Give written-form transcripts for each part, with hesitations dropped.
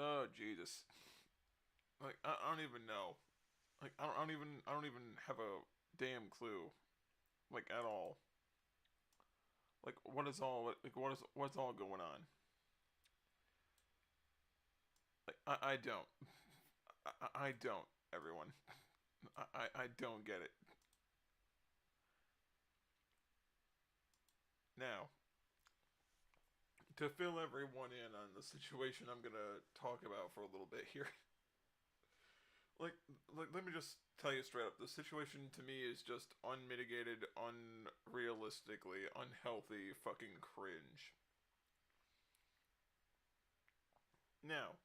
Oh, Jesus. Like, I don't even know. Like, I don't even have a damn clue. Like, at all. Like, what's all going on? Like, I don't. I don't, everyone. I don't get it. Now, to fill everyone in on the situation I'm gonna talk about for a little bit here. like, let me just tell you straight up. The situation to me is just unmitigated, unrealistically, unhealthy fucking cringe. Now,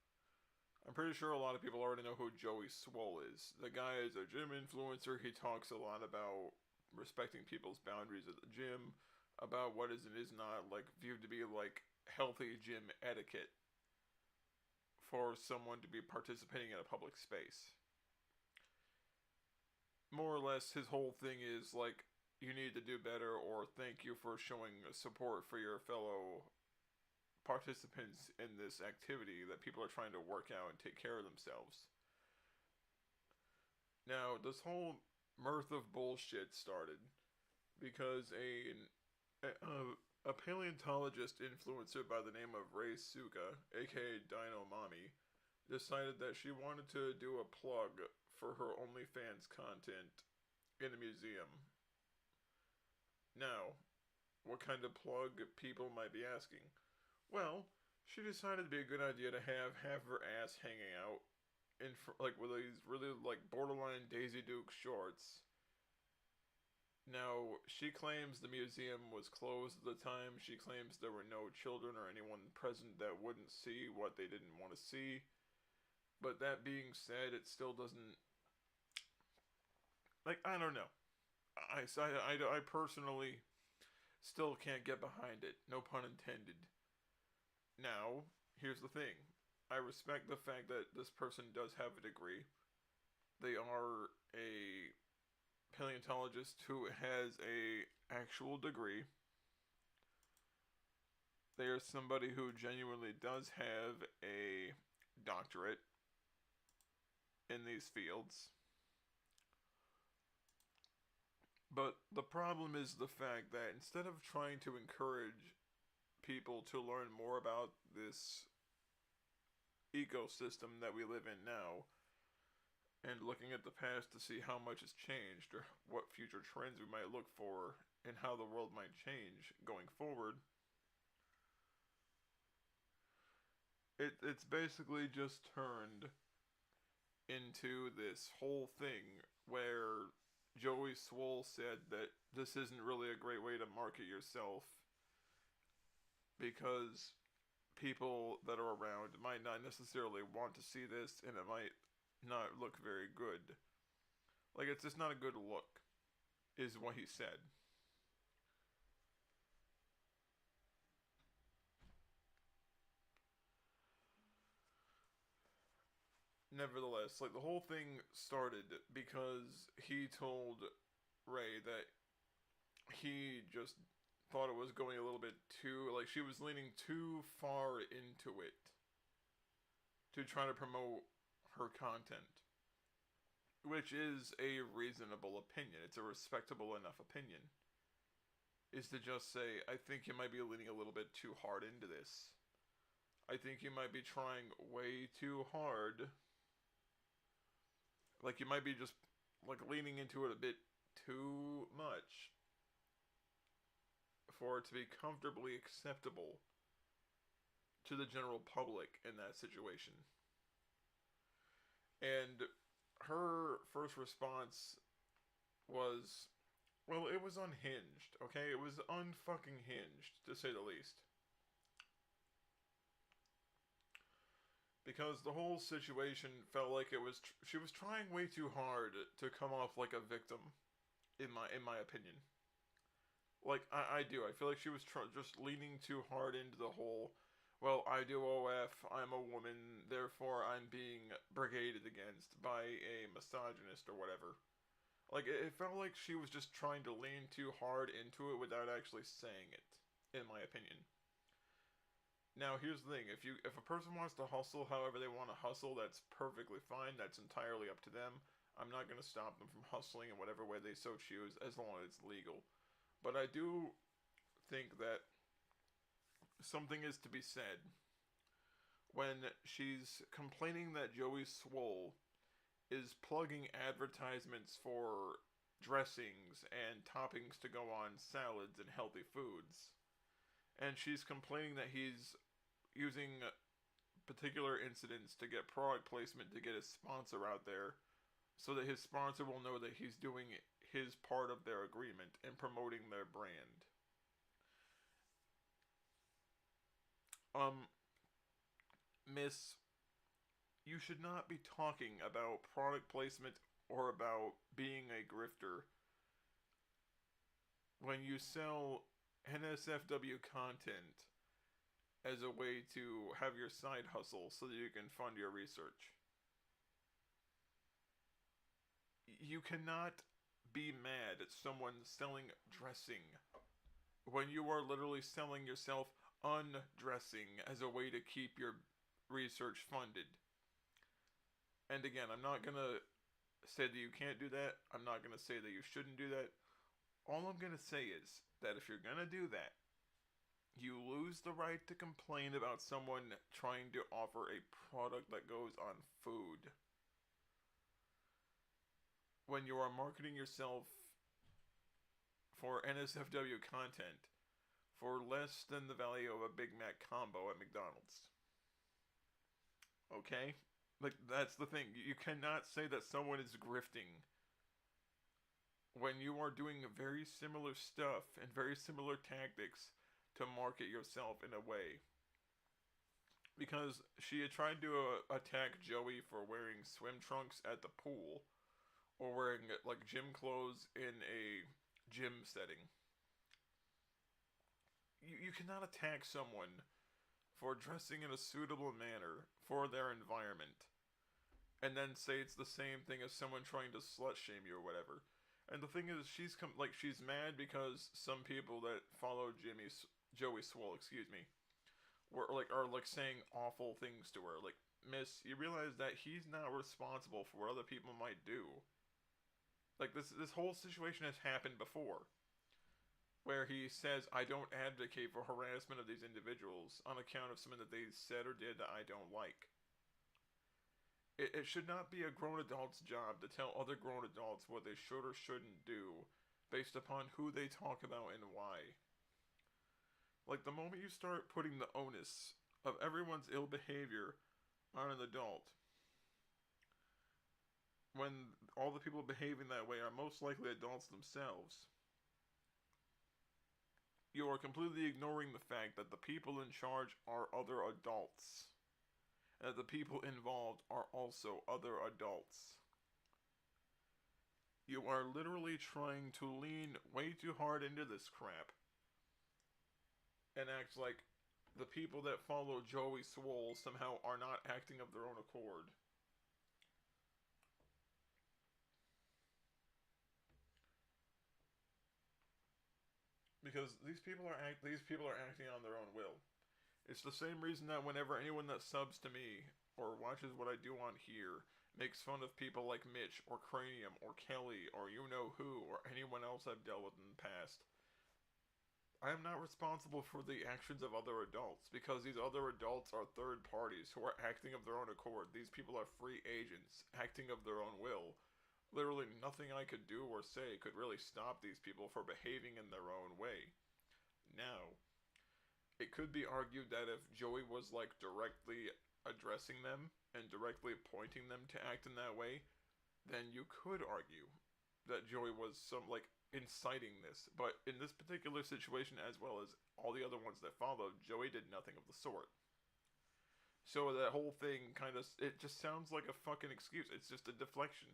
I'm pretty sure a lot of people already know who Joey Swole is. The guy is a gym influencer. He talks a lot about respecting people's boundaries at the gym, about what is and is not like viewed to be like healthy gym etiquette for someone to be participating in a public space. More or less, his whole thing is like, you need to do better, or thank you for showing support for your fellow participants in this activity that people are trying to work out and take care of themselves. Now, this whole mirth of bullshit started because a paleontologist influencer by the name of Ray Suga, aka Dino Mommy, decided that she wanted to do a plug for her OnlyFans content in a museum. Now, what kind of plug people might be asking? Well, she decided it'd be a good idea to have her ass hanging out like with these really like borderline Daisy Duke shorts. Now, she claims the museum was closed at the time. She claims there were no children or anyone present that wouldn't see what they didn't want to see. But that being said, it still doesn't. Like, I don't know. I personally still can't get behind it. No pun intended. Now, here's the thing. I respect the fact that this person does have a degree. They are a paleontologist who has a actual degree. They are somebody who genuinely does have a doctorate in these fields. But the problem is the fact that instead of trying to encourage people to learn more about this ecosystem that we live in now, and looking at the past to see how much has changed or what future trends we might look for and how the world might change going forward, it's basically just turned into this whole thing where Joey Swole said that this isn't really a great way to market yourself because people that are around might not necessarily want to see this and it might not look very good. Like, it's just not a good look, is what he said. Nevertheless, like, the whole thing started because he told Ray that he just thought it was going a little bit too, like, she was leaning too far into it to try to promote her content. Which is a reasonable opinion. It's a respectable enough opinion. Is to just say, I think you might be leaning a little bit too hard into this. I think you might be trying way too hard. Like, you might be just, like, leaning into it a bit too much for it to be comfortably acceptable to the general public in that situation. And her first response was, well, it was unhinged, okay? It was unfucking hinged, to say the least. Because the whole situation felt like it was she was trying way too hard to come off like a victim, in my opinion. Like, I do. I feel like she was just leaning too hard into the whole, well, I do OF, I'm a woman, therefore I'm being brigaded against by a misogynist or whatever. Like, it felt like she was just trying to lean too hard into it without actually saying it, in my opinion. Now, here's the thing: if a person wants to hustle, however they want to hustle, that's perfectly fine. That's entirely up to them. I'm not going to stop them from hustling in whatever way they so choose, as long as it's legal. But I do think that something is to be said when she's complaining that Joey Swole is plugging advertisements for dressings and toppings to go on salads and healthy foods. And she's complaining that he's using particular incidents to get product placement to get his sponsor out there so that his sponsor will know that he's doing his part of their agreement and promoting their brand. Um, Miss, you should not be talking about product placement or about being a grifter when you sell NSFW content as a way to have your side hustle so that you can fund your research. You cannot be mad at someone selling dressing when you are literally selling yourself undressing as a way to keep your research funded. And again, I'm not gonna say that you can't do that. I'm not gonna say that you shouldn't do that. All I'm gonna say is that if you're gonna do that, you lose the right to complain about someone trying to offer a product that goes on food. When you are marketing yourself for NSFW content for less than the value of a Big Mac combo at McDonald's. Okay? Like, that's the thing. You cannot say that someone is grifting when you are doing very similar stuff and very similar tactics to market yourself in a way. Because she had tried to attack Joey for wearing swim trunks at the pool or wearing like gym clothes in a gym setting. You cannot attack someone for dressing in a suitable manner for their environment and then say it's the same thing as someone trying to slut shame you or whatever. And the thing is, she's mad because some people that follow Joey Swole, are like saying awful things to her. Like, Miss, you realize that he's not responsible for what other people might do. Like, this whole situation has happened before, where he says, I don't advocate for harassment of these individuals on account of something that they said or did that I don't like. It should not be a grown adult's job to tell other grown adults what they should or shouldn't do based upon who they talk about and why. Like, the moment you start putting the onus of everyone's ill behavior on an adult, when all the people behaving that way are most likely adults themselves, you are completely ignoring the fact that the people in charge are other adults. And that the people involved are also other adults. You are literally trying to lean way too hard into this crap and act like the people that follow Joey Swole somehow are not acting of their own accord. Because these people are acting on their own will. It's the same reason that whenever anyone that subs to me or watches what I do on here makes fun of people like Mitch or Cranium or Kelly or you know who or anyone else I've dealt with in the past, I am not responsible for the actions of other adults because these other adults are third parties who are acting of their own accord. These people are free agents acting of their own will. Literally nothing I could do or say could really stop these people from behaving in their own way. Now, it could be argued that if Joey was like directly addressing them and directly pointing them to act in that way, then you could argue that Joey was inciting this. But in this particular situation, as well as all the other ones that followed, Joey did nothing of the sort. So that whole thing it just sounds like a fucking excuse. It's just a deflection.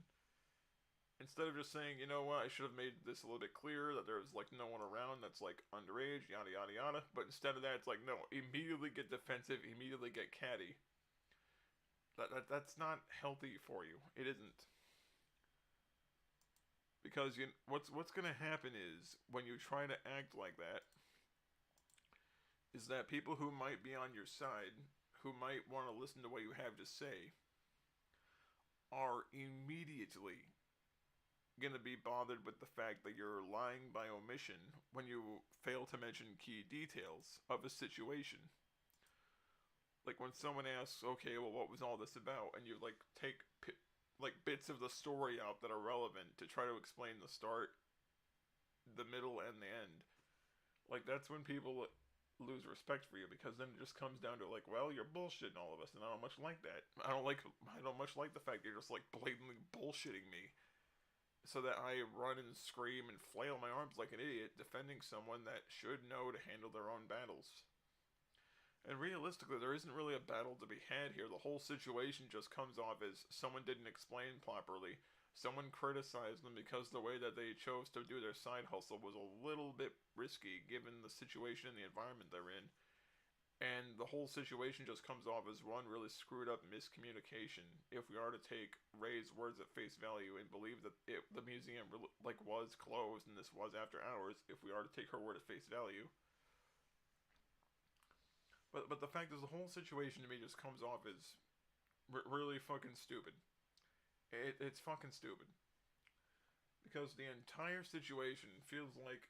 Instead of just saying, you know what, I should have made this a little bit clearer that there's like no one around that's like underage, yada yada yada. But instead of that, it's like, no, immediately get defensive, immediately get catty. That's not healthy for you. It isn't. Because what's gonna happen is when you try to act like that, is that people who might be on your side, who might want to listen to what you have to say, are immediately going to be bothered with the fact that you're lying by omission when you fail to mention key details of a situation. Like when someone asks, okay, well, what was all this about? And you like take like bits of the story out that are relevant to try to explain the start, the middle, and the end. Like that's when people lose respect for you, because then it just comes down to like, well, you're bullshitting all of us, and I don't much like that. I don't much like the fact you're just like blatantly bullshitting me, so that I run and scream and flail my arms like an idiot defending someone that should know to handle their own battles. And realistically, there isn't really a battle to be had here. The whole situation just comes off as someone didn't explain properly. Someone criticized them because the way that they chose to do their side hustle was a little bit risky given the situation and the environment they're in. And the whole situation just comes off as one really screwed up miscommunication. If we are to take Ray's words at face value and believe that the museum like was closed and this was after hours, if we are to take her word at face value. But the fact is, the whole situation to me just comes off as really fucking stupid. It's fucking stupid. Because the entire situation feels like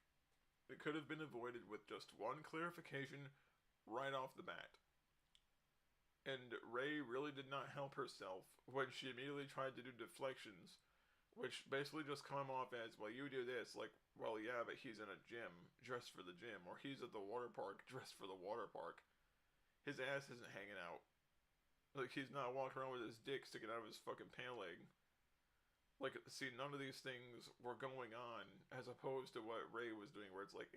it could have been avoided with just one clarification right off the bat. And Ray really did not help herself when she immediately tried to do deflections, which basically just come off as, well, you do this, like, well, yeah, but he's in a gym, dressed for the gym, or he's at the water park, dressed for the water park. His ass isn't hanging out. Like, he's not walking around with his dick sticking out of his fucking pant leg. Like, see, none of these things were going on, as opposed to what Ray was doing, where it's like,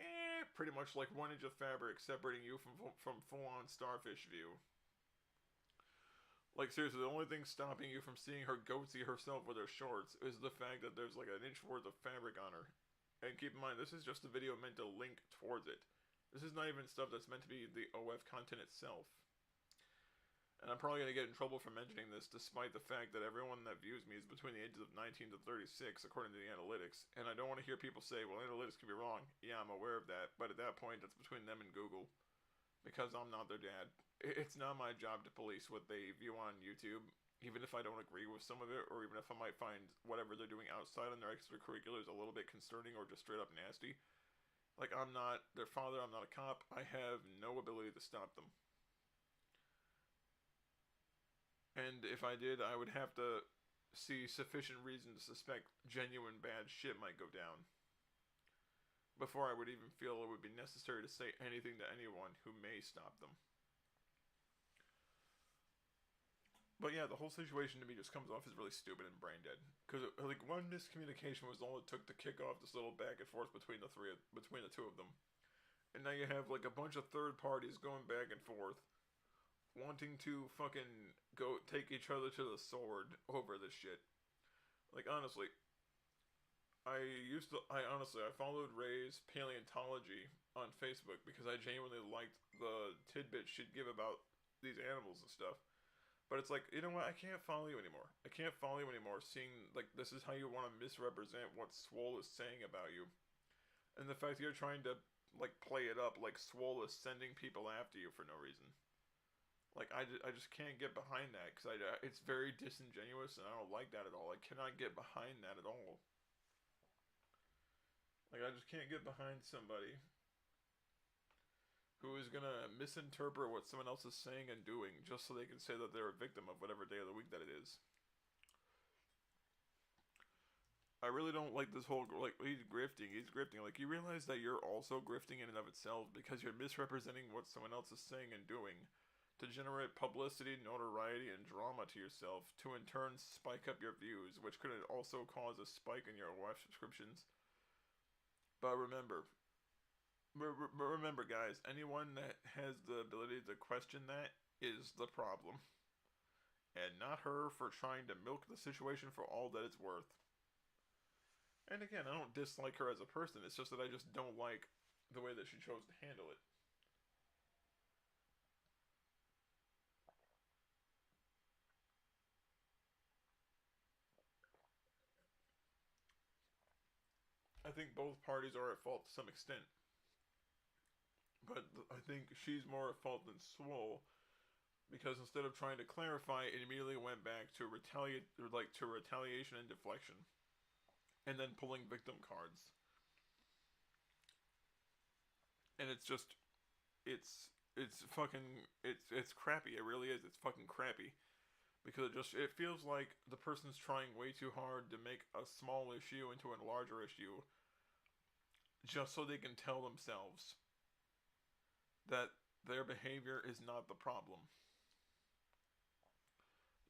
pretty much like 1 inch of fabric separating you from full-on starfish view. Like, seriously, the only thing stopping you from seeing her goatsy herself with her shorts is the fact that there's like 1 inch worth of fabric on her. And keep in mind, this is just a video meant to link towards it. This is not even stuff that's meant to be the OF content itself. And I'm probably going to get in trouble for mentioning this, despite the fact that everyone that views me is between the ages of 19 to 36, according to the analytics. And I don't want to hear people say, well, analytics can be wrong. Yeah, I'm aware of that. But at that point, that's between them and Google. Because I'm not their dad. It's not my job to police what they view on YouTube, even if I don't agree with some of it, or even if I might find whatever they're doing outside on their extracurriculars a little bit concerning or just straight up nasty. Like, I'm not their father, I'm not a cop, I have no ability to stop them. And if I did, I would have to see sufficient reason to suspect genuine bad shit might go down before I would even feel it would be necessary to say anything to anyone who may stop them. But yeah, the whole situation to me just comes off as really stupid and brain dead. Because like one miscommunication was all it took to kick off this little back and forth between the two of them. And now you have like a bunch of third parties going back and forth, wanting to fucking go take each other to the sword over this shit. Like honestly, I followed Ray's paleontology on Facebook because I genuinely liked the tidbits she'd give about these animals and stuff. But it's like, you know what? I can't follow you anymore. I can't follow you anymore. Seeing like this is how you want to misrepresent what Swole is saying about you, and the fact that you're trying to like play it up like Swole is sending people after you for no reason. Like I just can't get behind that because it's very disingenuous and I don't like that at all. I cannot get behind that at all. Like I just can't get behind somebody who is gonna misinterpret what someone else is saying and doing just so they can say that they're a victim of whatever day of the week that it is. I really don't like this whole, like, he's grifting. Like, you realize that you're also grifting in and of itself because you're misrepresenting what someone else is saying and doing to generate publicity, notoriety, and drama to yourself to in turn spike up your views, which could also cause a spike in your watch subscriptions. But remember, guys, anyone that has the ability to question that is the problem. And not her for trying to milk the situation for all that it's worth. And again, I don't dislike her as a person, it's just that I just don't like the way that she chose to handle it. I think both parties are at fault to some extent. But I think she's more at fault than Swole because instead of trying to clarify, it immediately went back to retaliation and deflection, and then pulling victim cards. And it's just it's fucking it's crappy. It really is. It's fucking crappy because it feels like the person's trying way too hard to make a small issue into a larger issue just so they can tell themselves that their behavior is not the problem.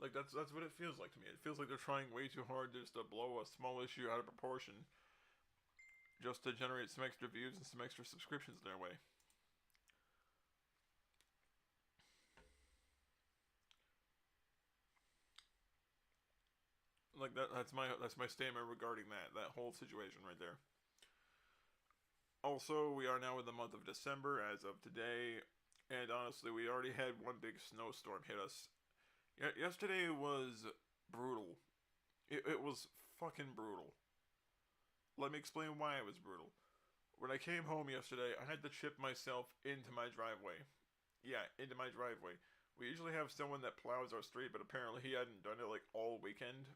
Like that's what it feels like to me. It feels like they're trying way too hard just to blow a small issue out of proportion just to generate some extra views and some extra subscriptions their way. Like that's my statement regarding that whole situation right there. Also, we are now in the month of December as of today, and honestly, we already had one big snowstorm hit us. Yesterday was brutal. It was fucking brutal. Let me explain why it was brutal. When I came home yesterday, I had to chip myself into my driveway. Yeah, into my driveway. We usually have someone that plows our street, but apparently he hadn't done it like all weekend.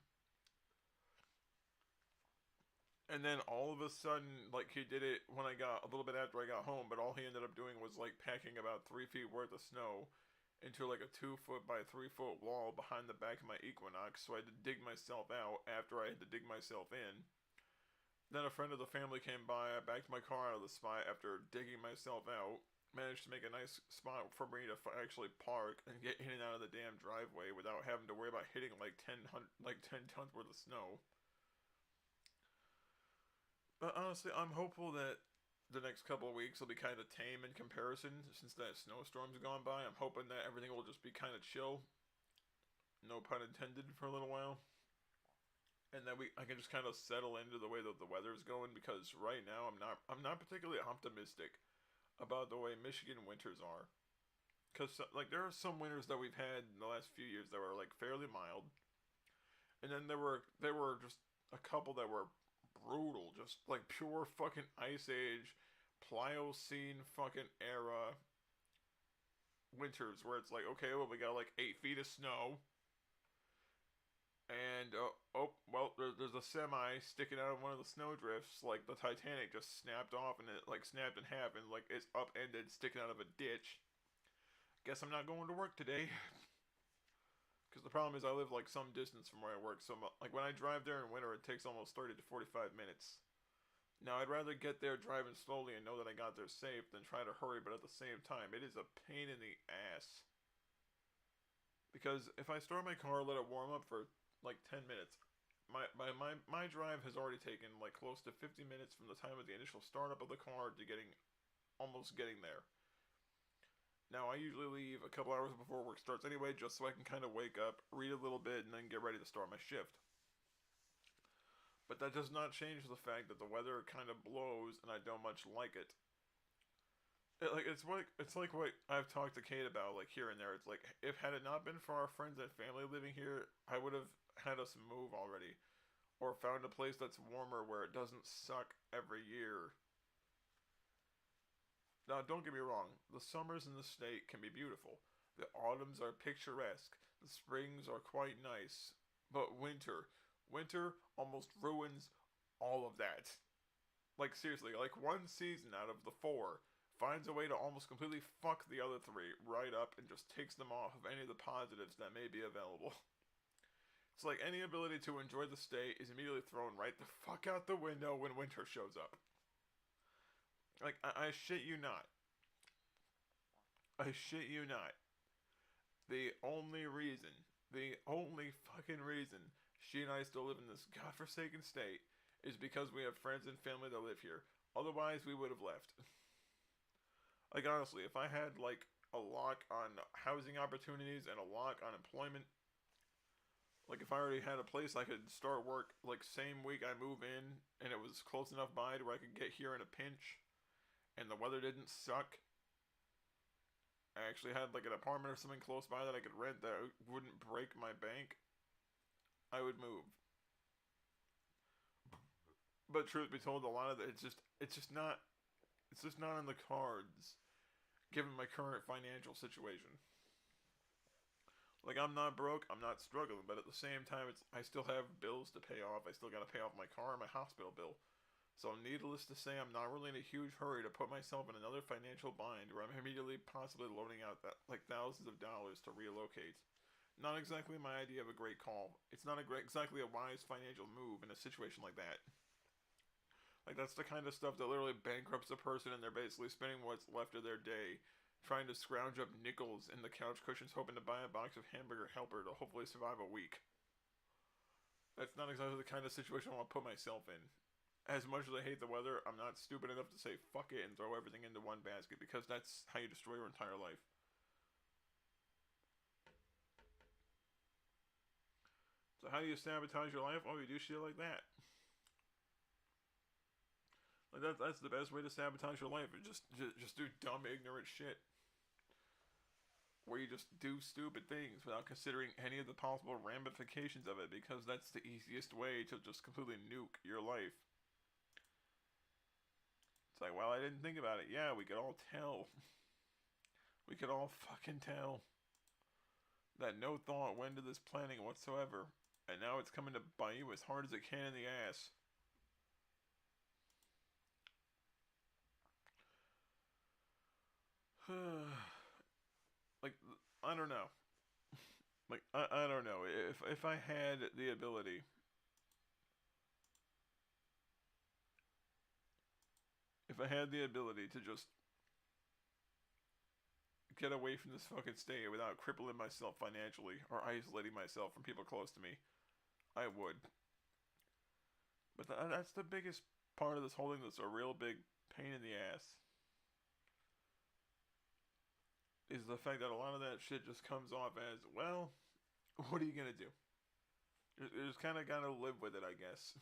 And then all of a sudden, like he did it when I got a little bit after I got home, but all he ended up doing was like packing about 3 feet worth of snow into like a 2 foot by 3 foot wall behind the back of my Equinox, so I had to dig myself out after I had to dig myself in. Then a friend of the family came by. I backed my car out of the spot after digging myself out. Managed to make a nice spot for me to actually park and get in and out of the damn driveway without having to worry about hitting like 10 tons worth of snow. But honestly, I'm hopeful that the next couple of weeks will be kind of tame in comparison since that snowstorm's gone by. I'm hoping that everything will just be kind of chill, no pun intended, for a little while, and that I can just kind of settle into the way that the weather's going because right now I'm not particularly optimistic about the way Michigan winters are. Because like there are some winters that we've had in the last few years that were like fairly mild, and then there were just a couple that were brutal, just like pure fucking ice age, Pliocene fucking era winters where it's like, okay, well we got like 8 feet of snow, and oh well, there's a semi sticking out of one of the snowdrifts, like the Titanic just snapped off and it like snapped in half and like it's upended, sticking out of a ditch. Guess I'm not going to work today. Because the problem is I live like some distance from where I work, so like when I drive there in winter, it takes almost 30 to 45 minutes. Now I'd rather get there driving slowly and know that I got there safe than try to hurry, but at the same time, it is a pain in the ass. Because if I start my car, let it warm up for like 10 minutes, my drive has already taken like close to 50 minutes from the time of the initial startup of the car to almost getting there. Now, I usually leave a couple hours before work starts anyway, just so I can kind of wake up, read a little bit, and then get ready to start my shift. But that does not change the fact that the weather kind of blows, and I don't much like it. It's like what I've talked to Kate about, like here and there. It's like if had it not been for our friends and family living here, I would have had us move already, or found a place that's warmer where it doesn't suck every year. Now, don't get me wrong, the summers in the state can be beautiful. The autumns are picturesque, the springs are quite nice. But winter almost ruins all of that. Like, seriously, like one season out of the four finds a way to almost completely fuck the other three right up and just takes them off of any of the positives that may be available. It's like any ability to enjoy the state is immediately thrown right the fuck out the window when winter shows up. Like, I shit you not. I shit you not. The only fucking reason she and I still live in this godforsaken state is because we have friends and family that live here. Otherwise, we would have left. Like, honestly, if I had, like, a lock on housing opportunities and a lock on employment, like, if I already had a place I could start work, like, same week I move in, and it was close enough by to where I could get here in a pinch, and the weather didn't suck, I actually had like an apartment or something close by that I could rent that wouldn't break my bank, I would move. But truth be told, a lot of it, it's just not in the cards. given my current financial situation. Like, I'm not broke, I'm not struggling, but at the same time, I still have bills to pay off. I still got to pay off my car and my hospital bill. So, needless to say, I'm not really in a huge hurry to put myself in another financial bind where I'm immediately possibly loaning out like thousands of dollars to relocate. Not exactly my idea of a great call. It's not exactly a wise financial move in a situation like that. Like, that's the kind of stuff that literally bankrupts a person and they're basically spending what's left of their day trying to scrounge up nickels in the couch cushions hoping to buy a box of hamburger helper to hopefully survive a week. That's not exactly the kind of situation I want to put myself in. As much as I hate the weather, I'm not stupid enough to say fuck it and throw everything into one basket because that's how you destroy your entire life. So how do you sabotage your life? Oh, you do shit like that. Like that's the best way to sabotage your life. Just do dumb, ignorant shit. Where you just do stupid things without considering any of the possible ramifications of it because that's the easiest way to just completely nuke your life. It's like, well, I didn't think about it. Yeah, we could all tell. We could all fucking tell that no thought went into this planning whatsoever. And now it's coming to bite you as hard as it can in the ass. Like, I don't know. Like, I don't know. If I had the ability, if I had the ability to just get away from this fucking state without crippling myself financially or isolating myself from people close to me, I would. But that's the biggest part of this whole thing that's a real big pain in the ass. Is the fact that a lot of that shit just comes off as, well, what are you gonna do? You just kind of gotta live with it, I guess.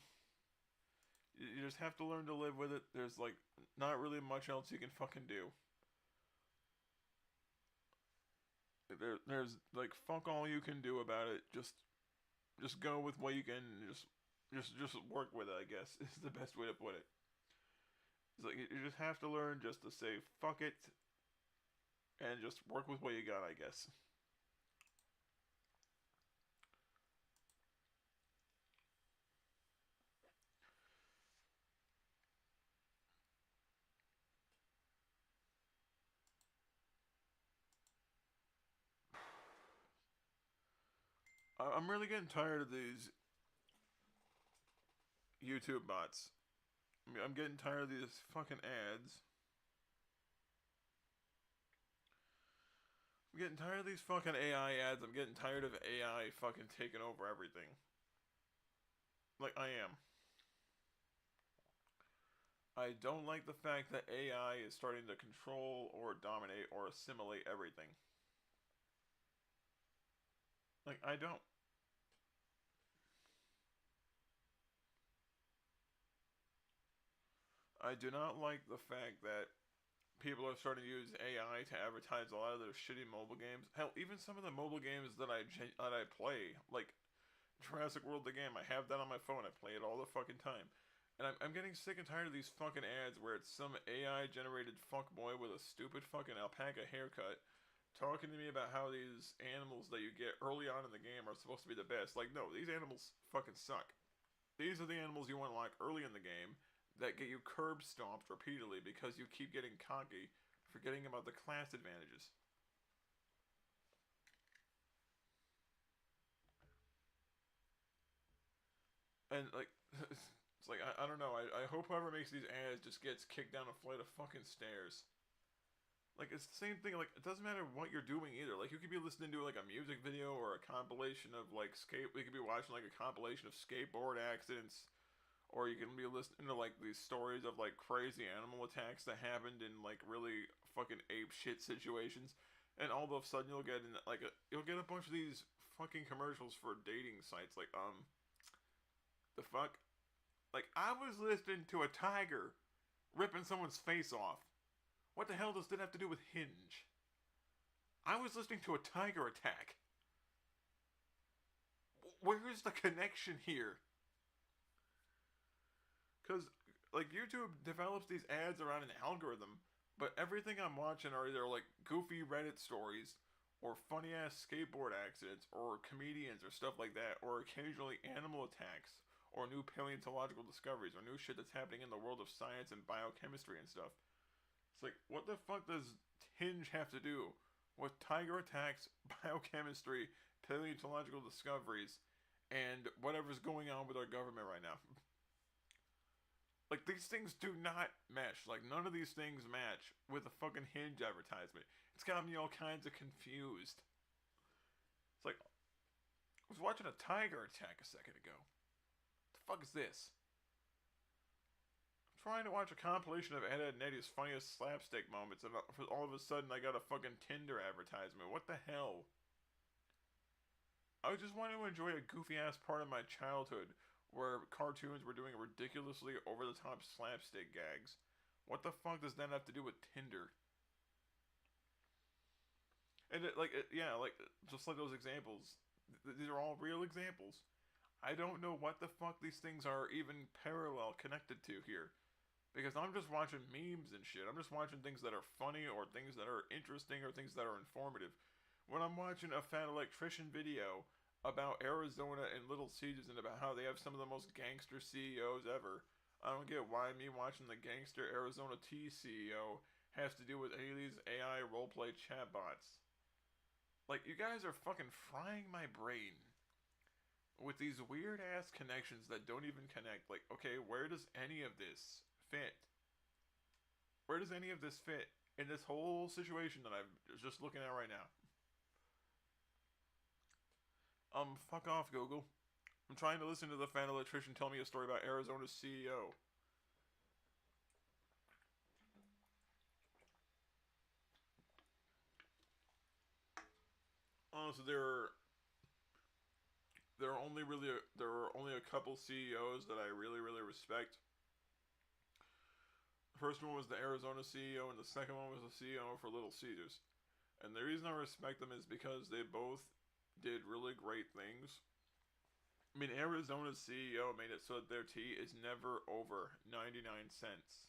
You just have to learn to live with it. There's like not really much else you can fucking do. There's like fuck all you can do about it. Just go with what you can. Just work with it. I guess is the best way to put it. It's like you just have to learn just to say fuck it and just work with what you got. I guess. I'm really getting tired of these YouTube bots. I mean, I'm getting tired of these fucking ads. I'm getting tired of these fucking AI ads. I'm getting tired of AI fucking taking over everything. Like, I am. I don't like the fact that AI is starting to control or dominate or assimilate everything. Like, I don't. I do not like the fact that people are starting to use AI to advertise a lot of their shitty mobile games. Hell, even some of the mobile games that I play, like Jurassic World the game, I have that on my phone. I play it all the fucking time. And I'm getting sick and tired of these fucking ads where it's some AI generated fuckboy with a stupid fucking alpaca haircut talking to me about how these animals that you get early on in the game are supposed to be the best. Like, no, these animals fucking suck. These are the animals you want to like early in the game that get you curb stomped repeatedly because you keep getting cocky, forgetting about the class advantages. And like, it's like I don't know. I hope whoever makes these ads just gets kicked down a flight of fucking stairs. Like it's the same thing. Like it doesn't matter what you're doing either. Like you could be listening to like a music video or a compilation of like skate. We could be watching like a compilation of skateboard accidents, or you can be listening to like these stories of like crazy animal attacks that happened in like really fucking ape shit situations. And all of a sudden you'll get you'll get a bunch of these fucking commercials for dating sites. Like the fuck. Like I was listening to a tiger ripping someone's face off. What the hell does that have to do with Hinge? I was listening to a tiger attack. Where's the connection here? Because, like, YouTube develops these ads around an algorithm But everything I'm watching are either like goofy Reddit stories, or funny ass skateboard accidents, or comedians, or stuff like that, or occasionally animal attacks, or new paleontological discoveries, or new shit that's happening in the world of science and biochemistry and stuff. It's like, what the fuck does Hinge have to do with tiger attacks, biochemistry, paleontological discoveries, and whatever's going on with our government right now? Like, these things do not mesh. Like, none of these things match with a fucking Hinge advertisement. It's got me all kinds of confused. It's like, I was watching a tiger attack a second ago. What the fuck is this? I'm trying to watch a compilation of Ed, Edd and Eddy's funniest slapstick moments, and all of a sudden I got a fucking Tinder advertisement. What the hell? I just want to enjoy a goofy ass part of my childhood where cartoons were doing ridiculously over the top slapstick gags. What the fuck does that have to do with Tinder? And yeah, like just like those examples, these are all real examples. I don't know what the fuck these things are even parallel connected to here. Because I'm just watching memes and shit. I'm just watching things that are funny or things that are interesting or things that are informative. When I'm watching a fat electrician video about Arizona and Little Caesars and about how they have some of the most gangster CEOs ever, I don't get why me watching the gangster Arizona Tea CEO has to do with any of these AI roleplay chatbots. Like, you guys are fucking frying my brain with these weird ass connections that don't even connect. Like, okay, where does any of this fit? Where does any of this fit in this whole situation that I'm just looking at right now? Fuck off, Google. I'm trying to listen to the fan electrician tell me a story about Arizona's CEO. So there are only a couple CEOs that I really respect. The first one was the Arizona CEO, and the second one was the CEO for Little Caesars. And the reason I respect them is because they both did really great things. I mean, Arizona's CEO made it so that their tea is never over 99 cents.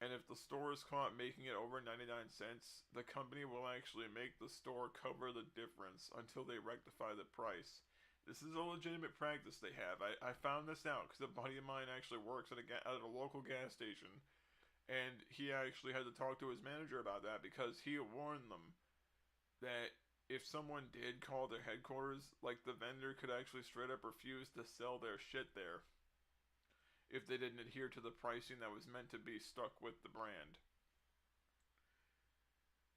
And if the store is caught making it over 99 cents, the company will actually make the store cover the difference until they rectify the price. This is a legitimate practice they have. I found this out because a buddy of mine actually works at a local gas station, and he actually had to talk to his manager about that because he warned them that if someone did call their headquarters, like the vendor could actually straight up refuse to sell their shit there if they didn't adhere to the pricing that was meant to be stuck with the brand.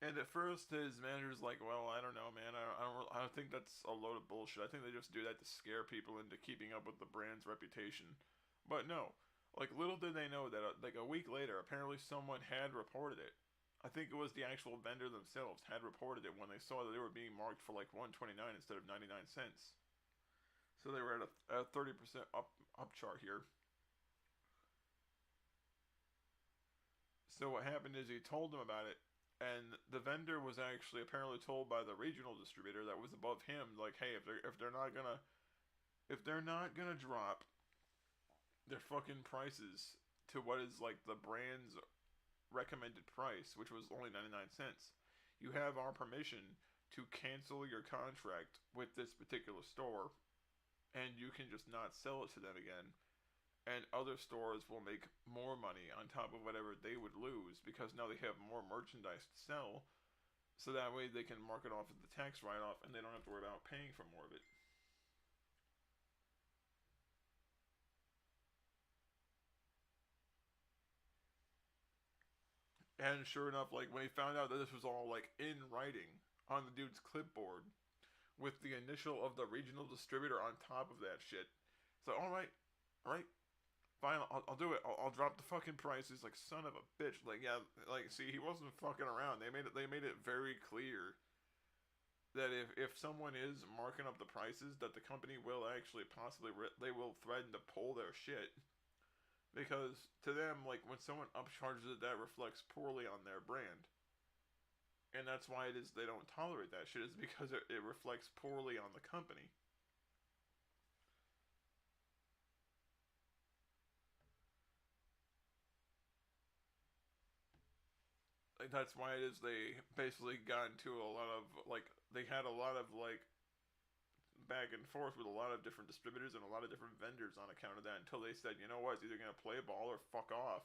And at first, his manager's like, "Well, I don't know, man. I don't think that's a load of bullshit. I think they just do that to scare people into keeping up with the brand's reputation." But no, like little did they know that like a week later, apparently someone had reported it. I think it was the actual vendor themselves had reported it when they saw that they were being marked for like 129 instead of 99 cents. So they were at a 30% up chart here. So what happened is he told them about it, and the vendor was actually apparently told by the regional distributor that was above him, like, hey, if they're not gonna drop their fucking prices to what is like the brand's recommended price, which was only 99 cents, you have our permission to cancel your contract with this particular store, and you can just not sell it to them again, and other stores will make more money on top of whatever they would lose because now they have more merchandise to sell, so that way they can mark it off as the tax write-off and they don't have to worry about paying for more of it. And sure enough, like when he found out that this was all like in writing on the dude's clipboard with the initial of the regional distributor on top of that shit, so all right, fine, I'll do it. I'll drop the fucking price. He's like, son of a bitch. Like, yeah, like, see, he wasn't fucking around. They made it very clear that if someone is marking up the prices, that the company will actually possibly they will threaten to pull their shit because to them, like when someone upcharges it, that reflects poorly on their brand, and that's why it is they don't tolerate that shit. Is because it reflects poorly on the company. like that's why it is they basically got into a lot of like they had a lot of like back and forth with a lot of different distributors and a lot of different vendors on account of that until they said, you know what, it's either gonna play ball or fuck off.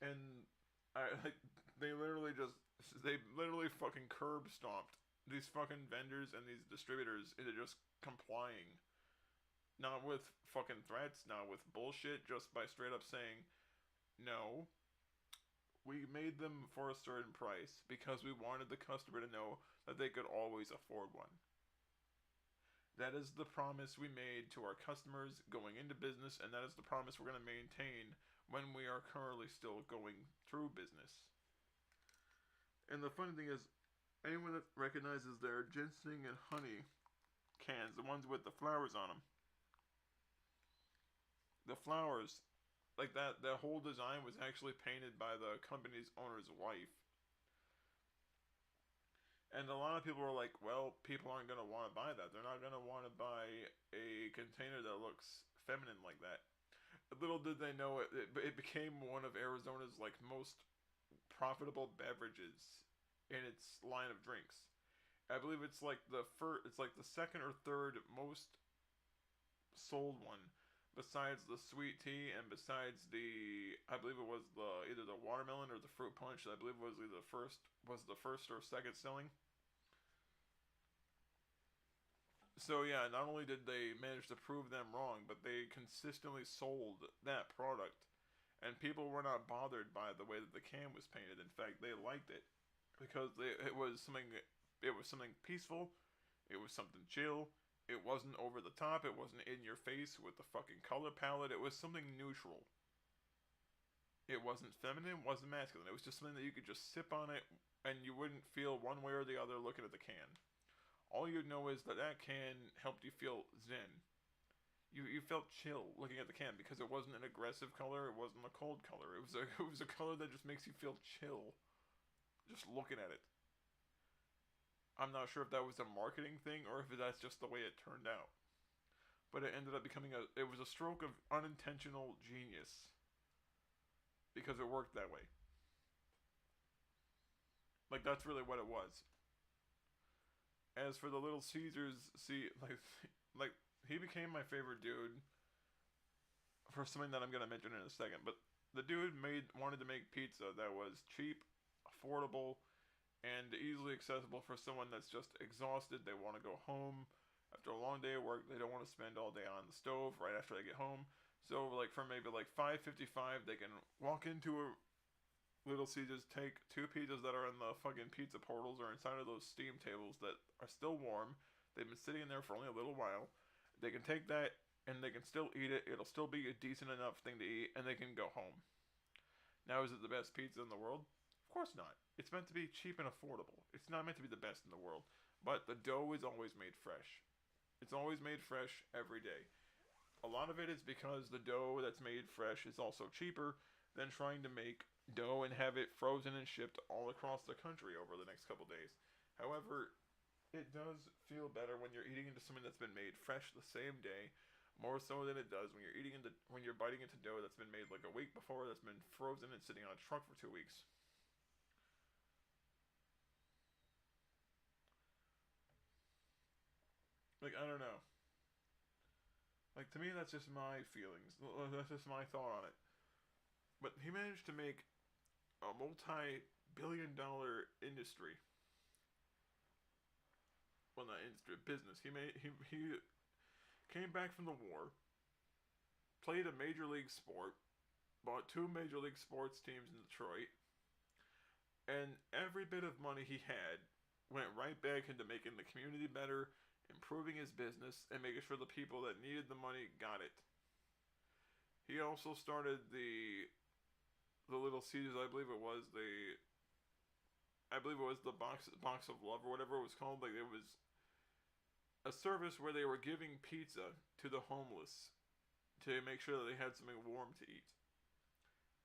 And I like they literally fucking curb stomped these fucking vendors and these distributors into just complying. Not with fucking threats, not with bullshit, just by straight up saying, no, we made them for a certain price because we wanted the customer to know that they could always afford one. That is the promise we made to our customers going into business, and that is the promise we're going to maintain when we are currently still going through business. And the funny thing is, anyone that recognizes their ginseng and honey cans, the ones with the flowers on them, the flowers, like that whole design was actually painted by the company's owner's wife. And a lot of people were like, well, people aren't going to want to buy that. They're not going to want to buy a container that looks feminine like that. Little did they know it became one of Arizona's like most profitable beverages in its line of drinks. I believe it's like it's like the second or third most sold one besides the sweet tea and besides the I believe it was the either the watermelon or the fruit punch. I believe it was either the first or second selling. So yeah, not only did they manage to prove them wrong, but they consistently sold that product, and people were not bothered by the way that the can was painted. In fact, they liked it because it was something peaceful, it was something chill. It wasn't over the top. It wasn't in your face with the fucking color palette. It was something neutral. It wasn't feminine. It wasn't masculine. It was just something that you could just sip on it, and you wouldn't feel one way or the other looking at the can. All you'd know is that that can helped you feel zen. You felt chill looking at the can because it wasn't an aggressive color. It wasn't a cold color. It was a color that just makes you feel chill, just looking at it. I'm not sure if that was a marketing thing or if that's just the way it turned out. But it ended up becoming it was a stroke of unintentional genius because it worked that way. Like that's really what it was. As for the Little Caesars, see like he became my favorite dude for something that I'm gonna mention in a second. But the dude wanted to make pizza that was cheap, affordable, and easily accessible for someone that's just exhausted. They want to go home after a long day of work. They don't want to spend all day on the stove right after they get home. So like for maybe like $5.55, they can walk into a Little Caesars, take two pizzas that are in the fucking pizza portals or inside of those steam tables that are still warm. They've been sitting in there for only a little while. They can take that and they can still eat it. It'll still be a decent enough thing to eat, and they can go home. Now, is it the best pizza in the world? Of course not. It's meant to be cheap and affordable. It's not meant to be the best in the world. But the dough is always made fresh. It's always made fresh every day. A lot of it is because the dough that's made fresh is also cheaper than trying to make dough and have it frozen and shipped all across the country over the next couple days. However, it does feel better when you're eating into something that's been made fresh the same day, more so than it does when you're biting into dough that's been made like a week before, that's been frozen and sitting on a truck for 2 weeks. Like, I don't know. Like, to me, that's just my feelings. That's just my thought on it. But he managed to make a multi-billion-dollar industry. Well, not industry, business. He came back from the war, played a major league sport, bought two major league sports teams in Detroit, and every bit of money he had went right back into making the community better, improving his business, and making sure the people that needed the money got it. He also started the Little Caesars. I believe it was the box of love or whatever it was called. Like it was a service where they were giving pizza to the homeless to make sure that they had something warm to eat.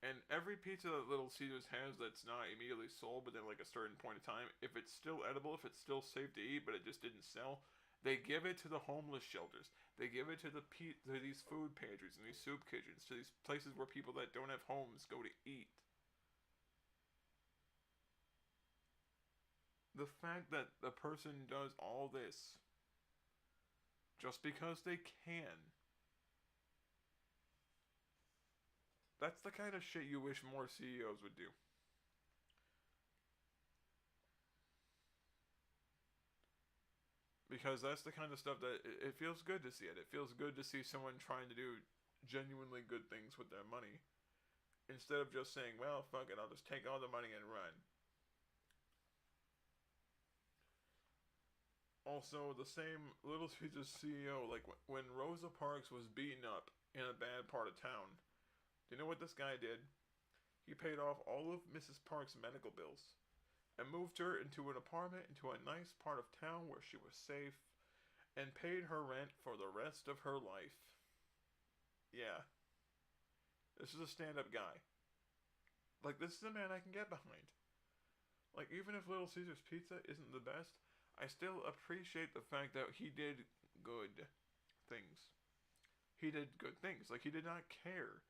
And every pizza that Little Caesars has that's not immediately sold, but then like a certain point in time, if it's still edible, if it's still safe to eat, but it just didn't sell, they give it to the homeless shelters. They give it to to these food pantries and these soup kitchens, to these places where people that don't have homes go to eat. the fact that the person does all this just because they can, that's the kind of shit you wish more CEOs would do. Because that's the kind of stuff that it feels good to see it. It feels good to see someone trying to do genuinely good things with their money instead of just saying, well, fuck it, I'll just take all the money and run. Also, the same Little Caesars CEO, like when Rosa Parks was beaten up in a bad part of town, do you know what this guy did? He paid off all of Mrs. Parks' medical bills and moved her into an apartment into a nice part of town where she was safe and paid her rent for the rest of her life. Yeah, this is a stand up guy. Like, this is a man I can get behind. Like, even if Little Caesars Pizza isn't the best, I still appreciate the fact that he did good things. He did good things. Like, he did not care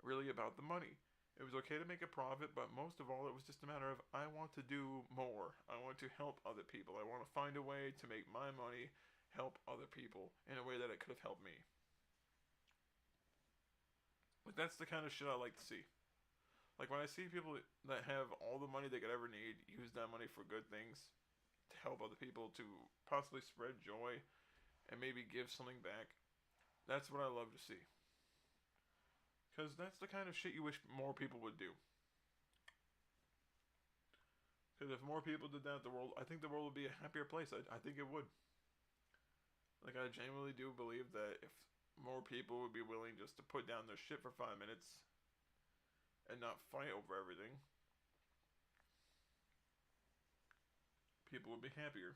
really about the money. It was okay to make a profit, but most of all, it was just a matter of I want to do more. I want to help other people. I want to find a way to make my money help other people in a way that it could have helped me. Like, that's the kind of shit I like to see. Like, when I see people that have all the money they could ever need, use that money for good things, to help other people, to possibly spread joy, and maybe give something back, that's what I love to see. Because that's the kind of shit you wish more people would do. Because if more people did that, I think the world would be a happier place. I think it would. Like, I genuinely do believe that if more people would be willing just to put down their shit for 5 minutes and not fight over everything, people would be happier.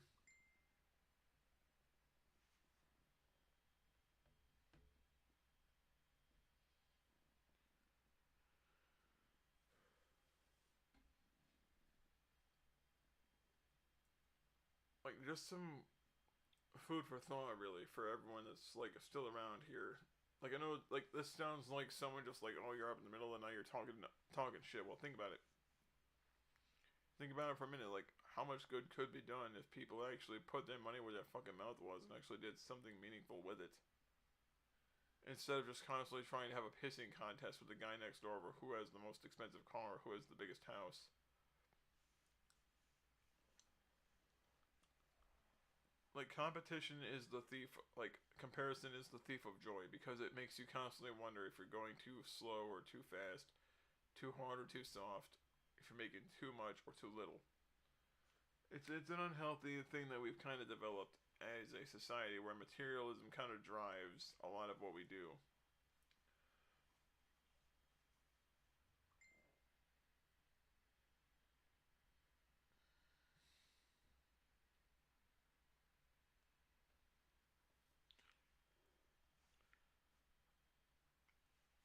Like, just some food for thought, really, for everyone that's, like, still around here. Like, I know, like, this sounds like someone just like, oh, you're up in the middle of the night, you're talking shit. Well, think about it. Think about it for a minute. Like, how much good could be done if people actually put their money where their fucking mouth was and actually did something meaningful with it? Instead of just constantly trying to have a pissing contest with the guy next door over who has the most expensive car, who has the biggest house. Like, competition is the thief, like, comparison is the thief of joy because it makes you constantly wonder if you're going too slow or too fast, too hard or too soft, if you're making too much or too little. It's an unhealthy thing that we've kind of developed as a society where materialism kind of drives a lot of what we do.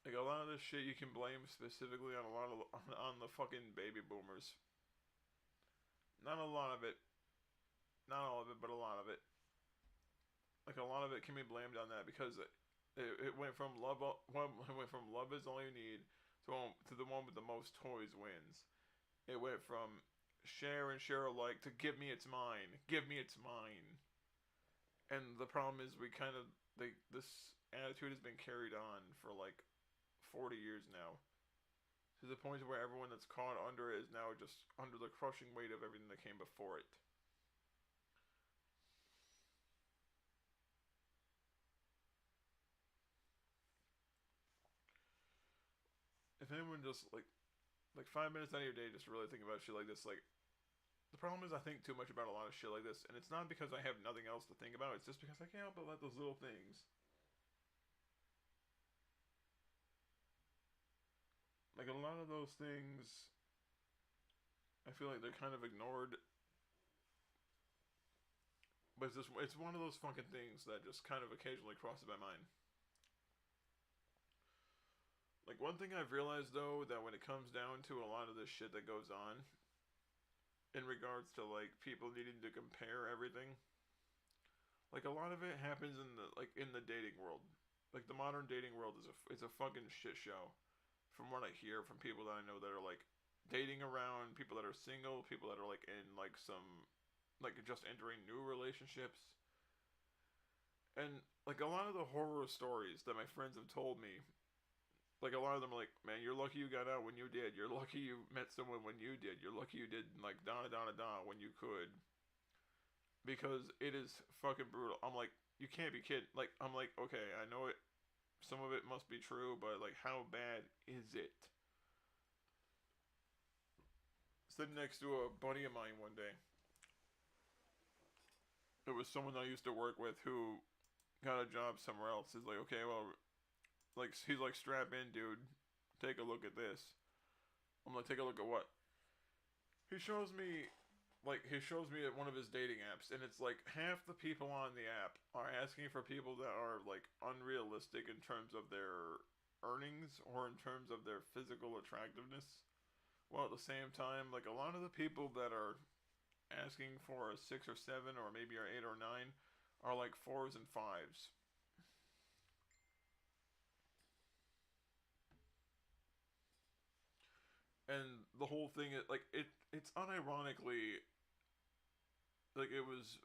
Like, a lot of this shit you can blame specifically on a lot of on the fucking baby boomers. Not a lot of it, not all of it, but a lot of it. Like, a lot of it can be blamed on that because it went from it went from love is all you need to the one with the most toys wins. It went from share and share alike to give me it's mine. And the problem is we kind of this attitude has been carried on for like 40 years now, to the point where everyone that's caught under it is now just under the crushing weight of everything that came before it. If anyone just like 5 minutes out of your day just really think about shit like this, like the problem is I think too much about a lot of shit like this, and it's not because I have nothing else to think about. It's just because I can't help but let those little things, like a lot of those things, I feel like they're kind of ignored. But it's one of those fucking things that just kind of occasionally crosses my mind. Like, one thing I've realized though, that when it comes down to a lot of this shit that goes on in regards to like people needing to compare everything, like a lot of it happens in the dating world. Like, the modern dating world is a fucking shit show. From what I hear from people that I know that are like dating around, people that are single, people that are like in like some like just entering new relationships. And like a lot of the horror stories that my friends have told me, like a lot of them are like, man, you're lucky you got out when you did. You're lucky you met someone when you did. You're lucky you did like da da da da when you could, because it is fucking brutal. I'm like, you can't be kidding. Like I'm like, okay, I know it. Some of it must be true, but like, how bad is it? Sitting next to a buddy of mine one day. It was someone I used to work with who got a job somewhere else. He's like, okay, well, like he's like, strap in, dude. Take a look at this. I'm like, take a look at what? He shows me, like, he shows me one of his dating apps, and it's like half the people on the app are asking for people that are like unrealistic in terms of their earnings or in terms of their physical attractiveness. While at the same time, like a lot of the people that are asking for a 6 or 7 or maybe an 8 or 9 are like 4s and 5s. And the whole thing is like it's unironically like it was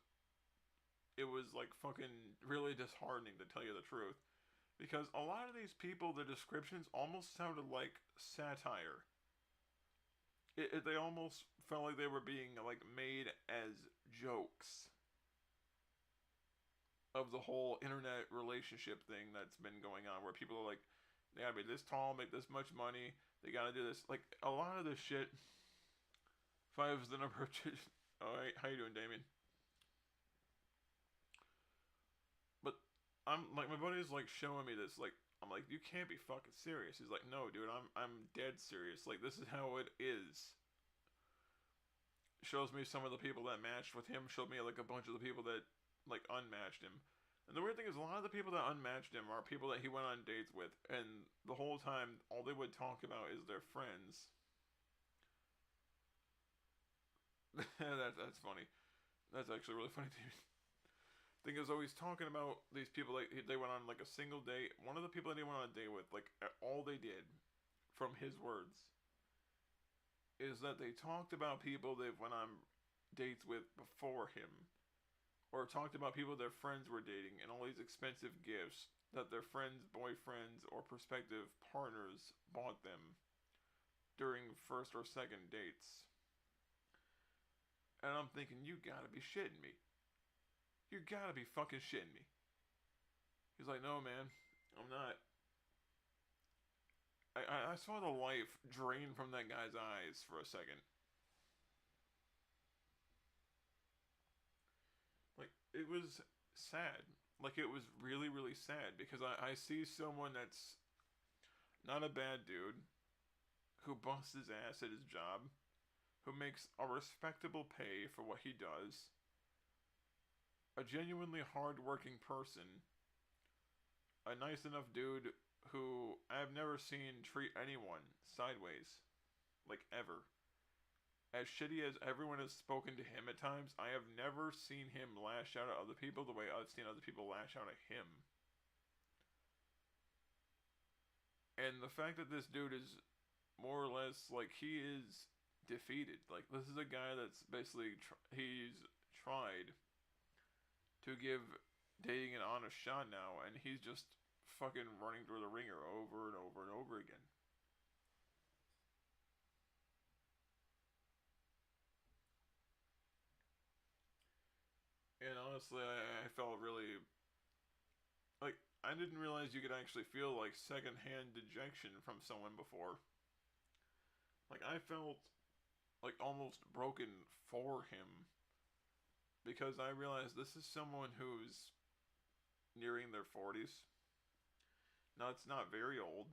like fucking really disheartening, to tell you the truth, because a lot of these people, the descriptions almost sounded like satire. They almost felt like they were being like made as jokes of the whole internet relationship thing that's been going on, where people are like, they gotta be this tall, make this much money, they gotta do this. Like a lot of this shit. If I was the number of all right, how you doing, Damien? But I'm like, my buddy's like showing me this. Like I'm like, you can't be fucking serious. He's like, no, dude, I'm dead serious. Like this is how it is. Shows me some of the people that matched with him. Showed me like a bunch of the people that like unmatched him. And the weird thing is, a lot of the people that unmatched him are people that he went on dates with, and the whole time, all they would talk about is their friends. That's funny. That's actually really funny to me. Thing is, always talking about these people, like they went on like a single date. One of the people that he went on a date with, like all they did, from his words, is that they talked about people they've went on dates with before him, or talked about people their friends were dating and all these expensive gifts that their friends, boyfriends, or prospective partners bought them during first or second dates. And I'm thinking, you gotta be shitting me. You gotta be fucking shitting me. He's like, no, man, I'm not. I saw the life drain from that guy's eyes for a second. Like, it was sad. Like, it was really, really sad, because I see someone that's not a bad dude, who busts his ass at his job, who makes a respectable pay for what he does, a genuinely hardworking person, a nice enough dude who I've never seen treat anyone sideways, like ever. As shitty as everyone has spoken to him at times, I have never seen him lash out at other people the way I've seen other people lash out at him. And the fact that this dude is more or less like, he is defeated. Like this is a guy that's basically he's tried to give dating an honest shot now, and he's just fucking running through the ringer over and over and over again. And honestly, I felt really like, I didn't realize you could actually feel like secondhand dejection from someone before. Like I felt like almost broken for him, because I realized this is someone who's nearing their 40s. Now it's not very old.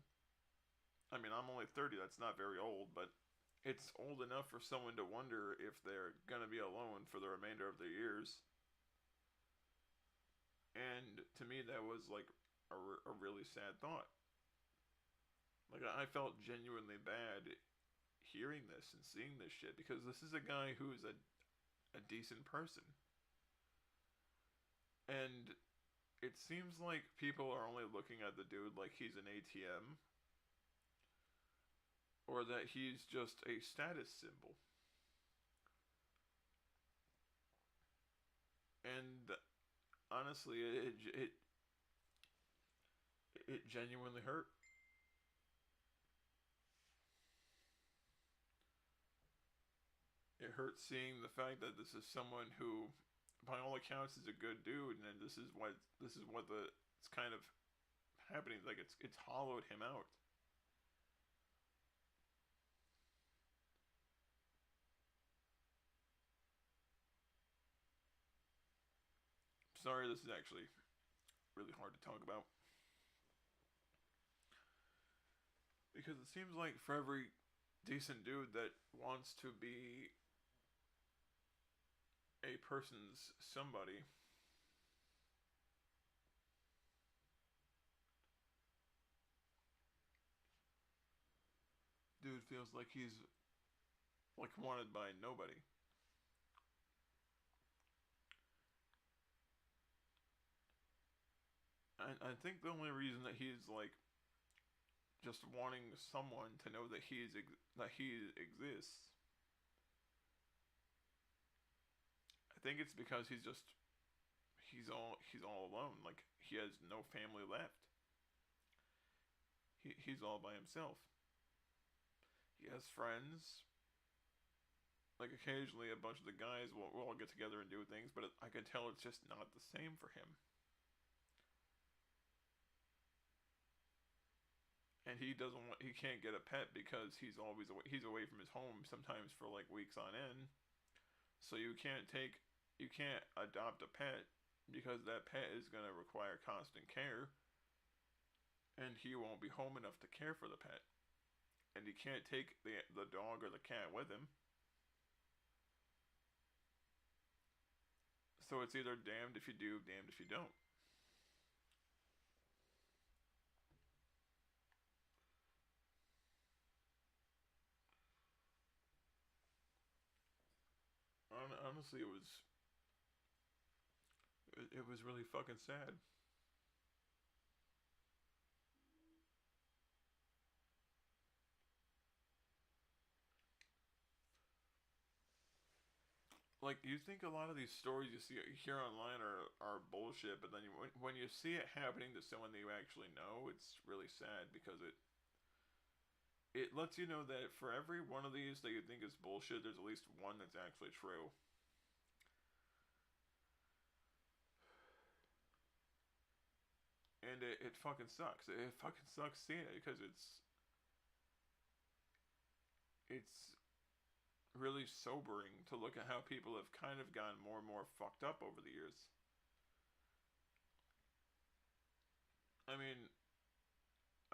I mean, I'm only 30. That's not very old, but it's old enough for someone to wonder if they're gonna be alone for the remainder of their years. And to me, that was like a really sad thought. Like I felt genuinely bad hearing this and seeing this shit, because this is a guy who's a decent person. And it seems like people are only looking at the dude like he's an ATM, or that he's just a status symbol. And honestly, it genuinely hurt. It hurts seeing the fact that this is someone who, by all accounts, is a good dude, and this is what the it's kind of happening. Like it's hollowed him out. Sorry, this is actually really hard to talk about because it seems like for every decent dude that wants to be a person's somebody, dude feels like he's like wanted by nobody. I think the only reason that he's like just wanting someone to know that that he exists, I think it's because he's all alone. Like he has no family left. He's all by himself. He has friends. Like occasionally, a bunch of the guys will all get together and do things, but I can tell it's just not the same for him. And he can't get a pet because he's away from his home sometimes for like weeks on end. So you can't adopt a pet because that pet is going to require constant care, and he won't be home enough to care for the pet, and he can't take the dog or the cat with him. So it's either damned if you do, damned if you don't. Honestly, it was really fucking sad. Like you think a lot of these stories you hear online are bullshit, but then when you see it happening to someone that you actually know, it's really sad because it lets you know that for every one of these that you think is bullshit, there's at least one that's actually true. And it fucking sucks. It fucking sucks seeing it because it's really sobering to look at how people have kind of gotten more and more fucked up over the years. I mean,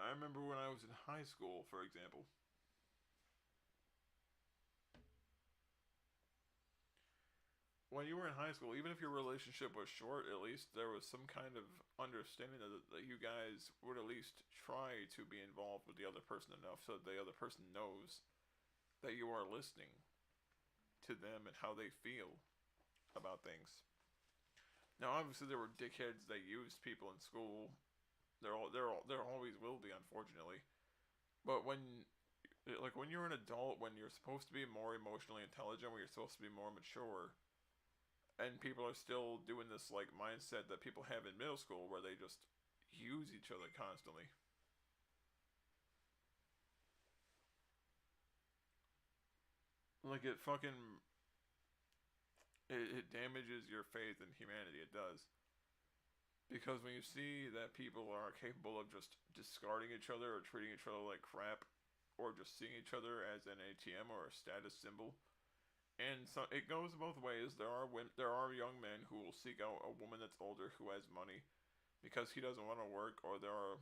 I remember when I was in high school, for example. When you were in high school, even if your relationship was short, at least there was some kind of understanding that you guys would at least try to be involved with the other person enough so that the other person knows that you are listening to them and how they feel about things. Now, obviously, there were dickheads that used people in school. There always will be, unfortunately. But when you're an adult, when you're supposed to be more emotionally intelligent, when you're supposed to be more mature, and people are still doing this like mindset that people have in middle school, where they just use each other constantly. Like it damages your faith in humanity. It does. Because when you see that people are capable of just discarding each other or treating each other like crap, or just seeing each other as an ATM or a status symbol, and so it goes both ways. There are young men who will seek out a woman that's older who has money because he doesn't want to work, or there are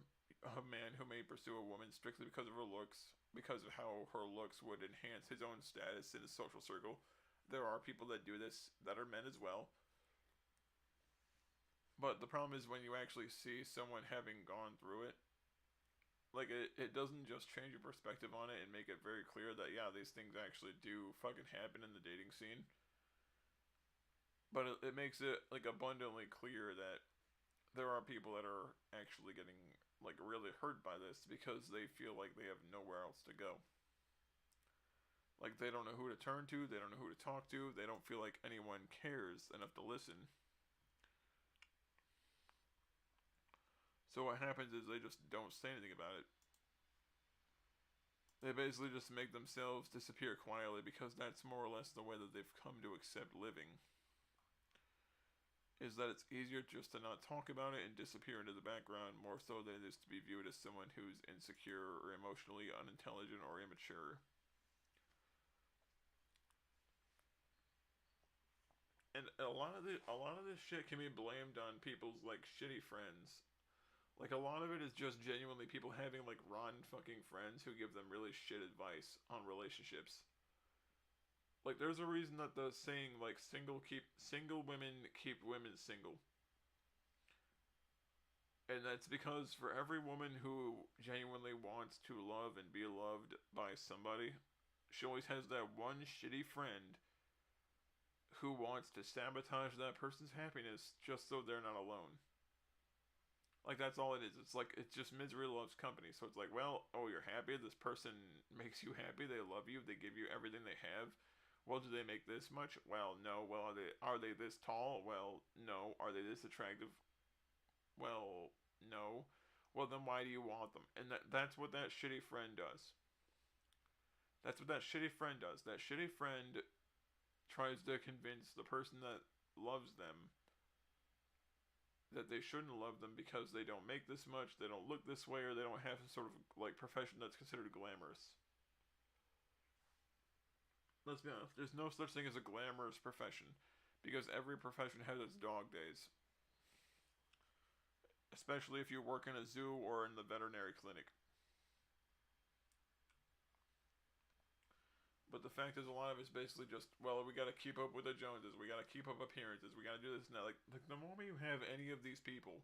a man who may pursue a woman strictly because of her looks, because of how her looks would enhance his own status in his social circle. There are people that do this that are men as well. But the problem is when you actually see someone having gone through it, like it doesn't just change your perspective on it and make it very clear that yeah, these things actually do fucking happen in the dating scene. But it makes it like abundantly clear that there are people that are actually getting like really hurt by this because they feel like they have nowhere else to go. Like they don't know who to turn to, they don't know who to talk to, they don't feel like anyone cares enough to listen. So what happens is they just don't say anything about it. They basically just make themselves disappear quietly because that's more or less the way that they've come to accept living. Is that it's easier just to not talk about it and disappear into the background more so than it is to be viewed as someone who's insecure or emotionally unintelligent or immature. And a lot of this shit can be blamed on people's like shitty friends. Like a lot of it is just genuinely people having like rotten fucking friends who give them really shit advice on relationships. Like there's a reason that the saying like single women keep women single. And that's because for every woman who genuinely wants to love and be loved by somebody, she always has that one shitty friend who wants to sabotage that person's happiness just so they're not alone. Like that's all it is. It's like it's just misery loves company. So it's like, well, oh, you're happy. This person makes you happy. They love you. They give you everything they have. Well, do they make this much? Well, no. Well, are they this tall? Well, no. Are they this attractive? Well, no. Well, then why do you want them? And that's what that shitty friend does. That's what that shitty friend does. That shitty friend tries to convince the person that loves them that they shouldn't love them because they don't make this much, they don't look this way, or they don't have some sort of like profession that's considered glamorous. Let's be honest, there's no such thing as a glamorous profession because every profession has its dog days. Especially if you work in a zoo or in the veterinary clinic. But the fact is, a lot of it's basically just, well, we gotta keep up with the Joneses, we gotta keep up appearances, we gotta do this and that. Like the moment you have any of these people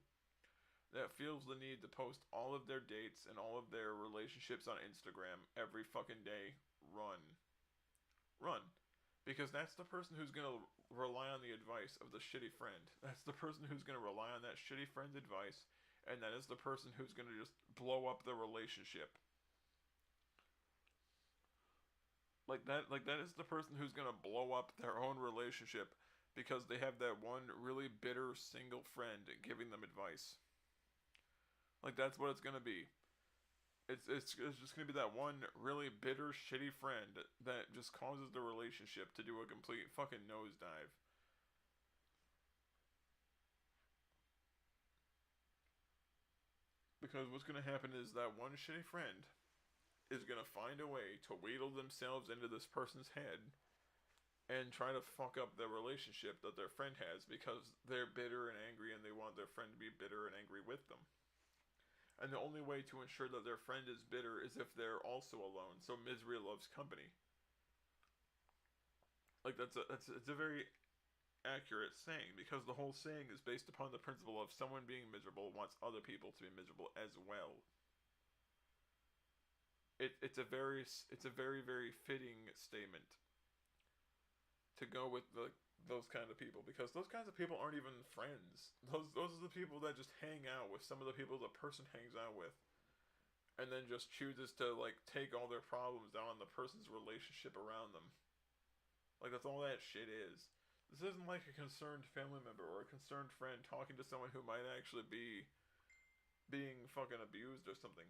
that feels the need to post all of their dates and all of their relationships on Instagram every fucking day, run. Run. Because that's the person who's gonna rely on the advice of the shitty friend. That's the person who's gonna rely on that shitty friend's advice, and that is the person who's gonna just blow up the relationship. Like that is the person who's gonna blow up their own relationship because they have that one really bitter single friend giving them advice. Like that's what it's gonna be. It's just gonna be that one really bitter shitty friend that just causes the relationship to do a complete fucking nosedive. Because what's gonna happen is that one shitty friend is gonna find a way to wheedle themselves into this person's head and try to fuck up the relationship that their friend has because they're bitter and angry and they want their friend to be bitter and angry with them. And the only way to ensure that their friend is bitter is if they're also alone. So misery loves company. Like it's a very accurate saying because the whole saying is based upon the principle of someone being miserable wants other people to be miserable as well. It's a very fitting statement to go with those kind of people because those kinds of people aren't even friends. Those are the people that just hang out with some of the people the person hangs out with, and then just chooses to like take all their problems down on the person's relationship around them. Like that's all that shit is. This isn't like a concerned family member or a concerned friend talking to someone who might actually be being fucking abused or something.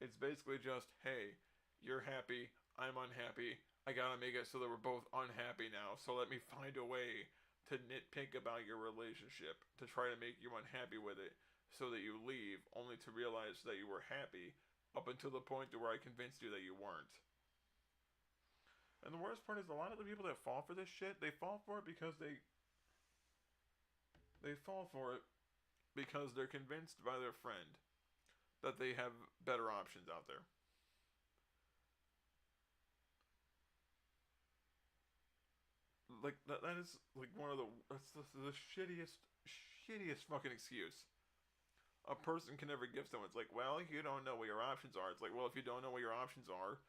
It's basically just, hey, you're happy, I'm unhappy. I gotta make it so that we're both unhappy now. So let me find a way to nitpick about your relationship to try to make you unhappy with it so that you leave only to realize that you were happy up until the point to where I convinced you that you weren't. And the worst part is a lot of the people that fall for this shit, they fall for it because they fall for it because they're convinced by their friend that they have better options out there. Like that is like one of the shittiest fucking excuse a person can ever give someone. It's like, well, you don't know what your options are. It's like, well, if you don't know what your options are,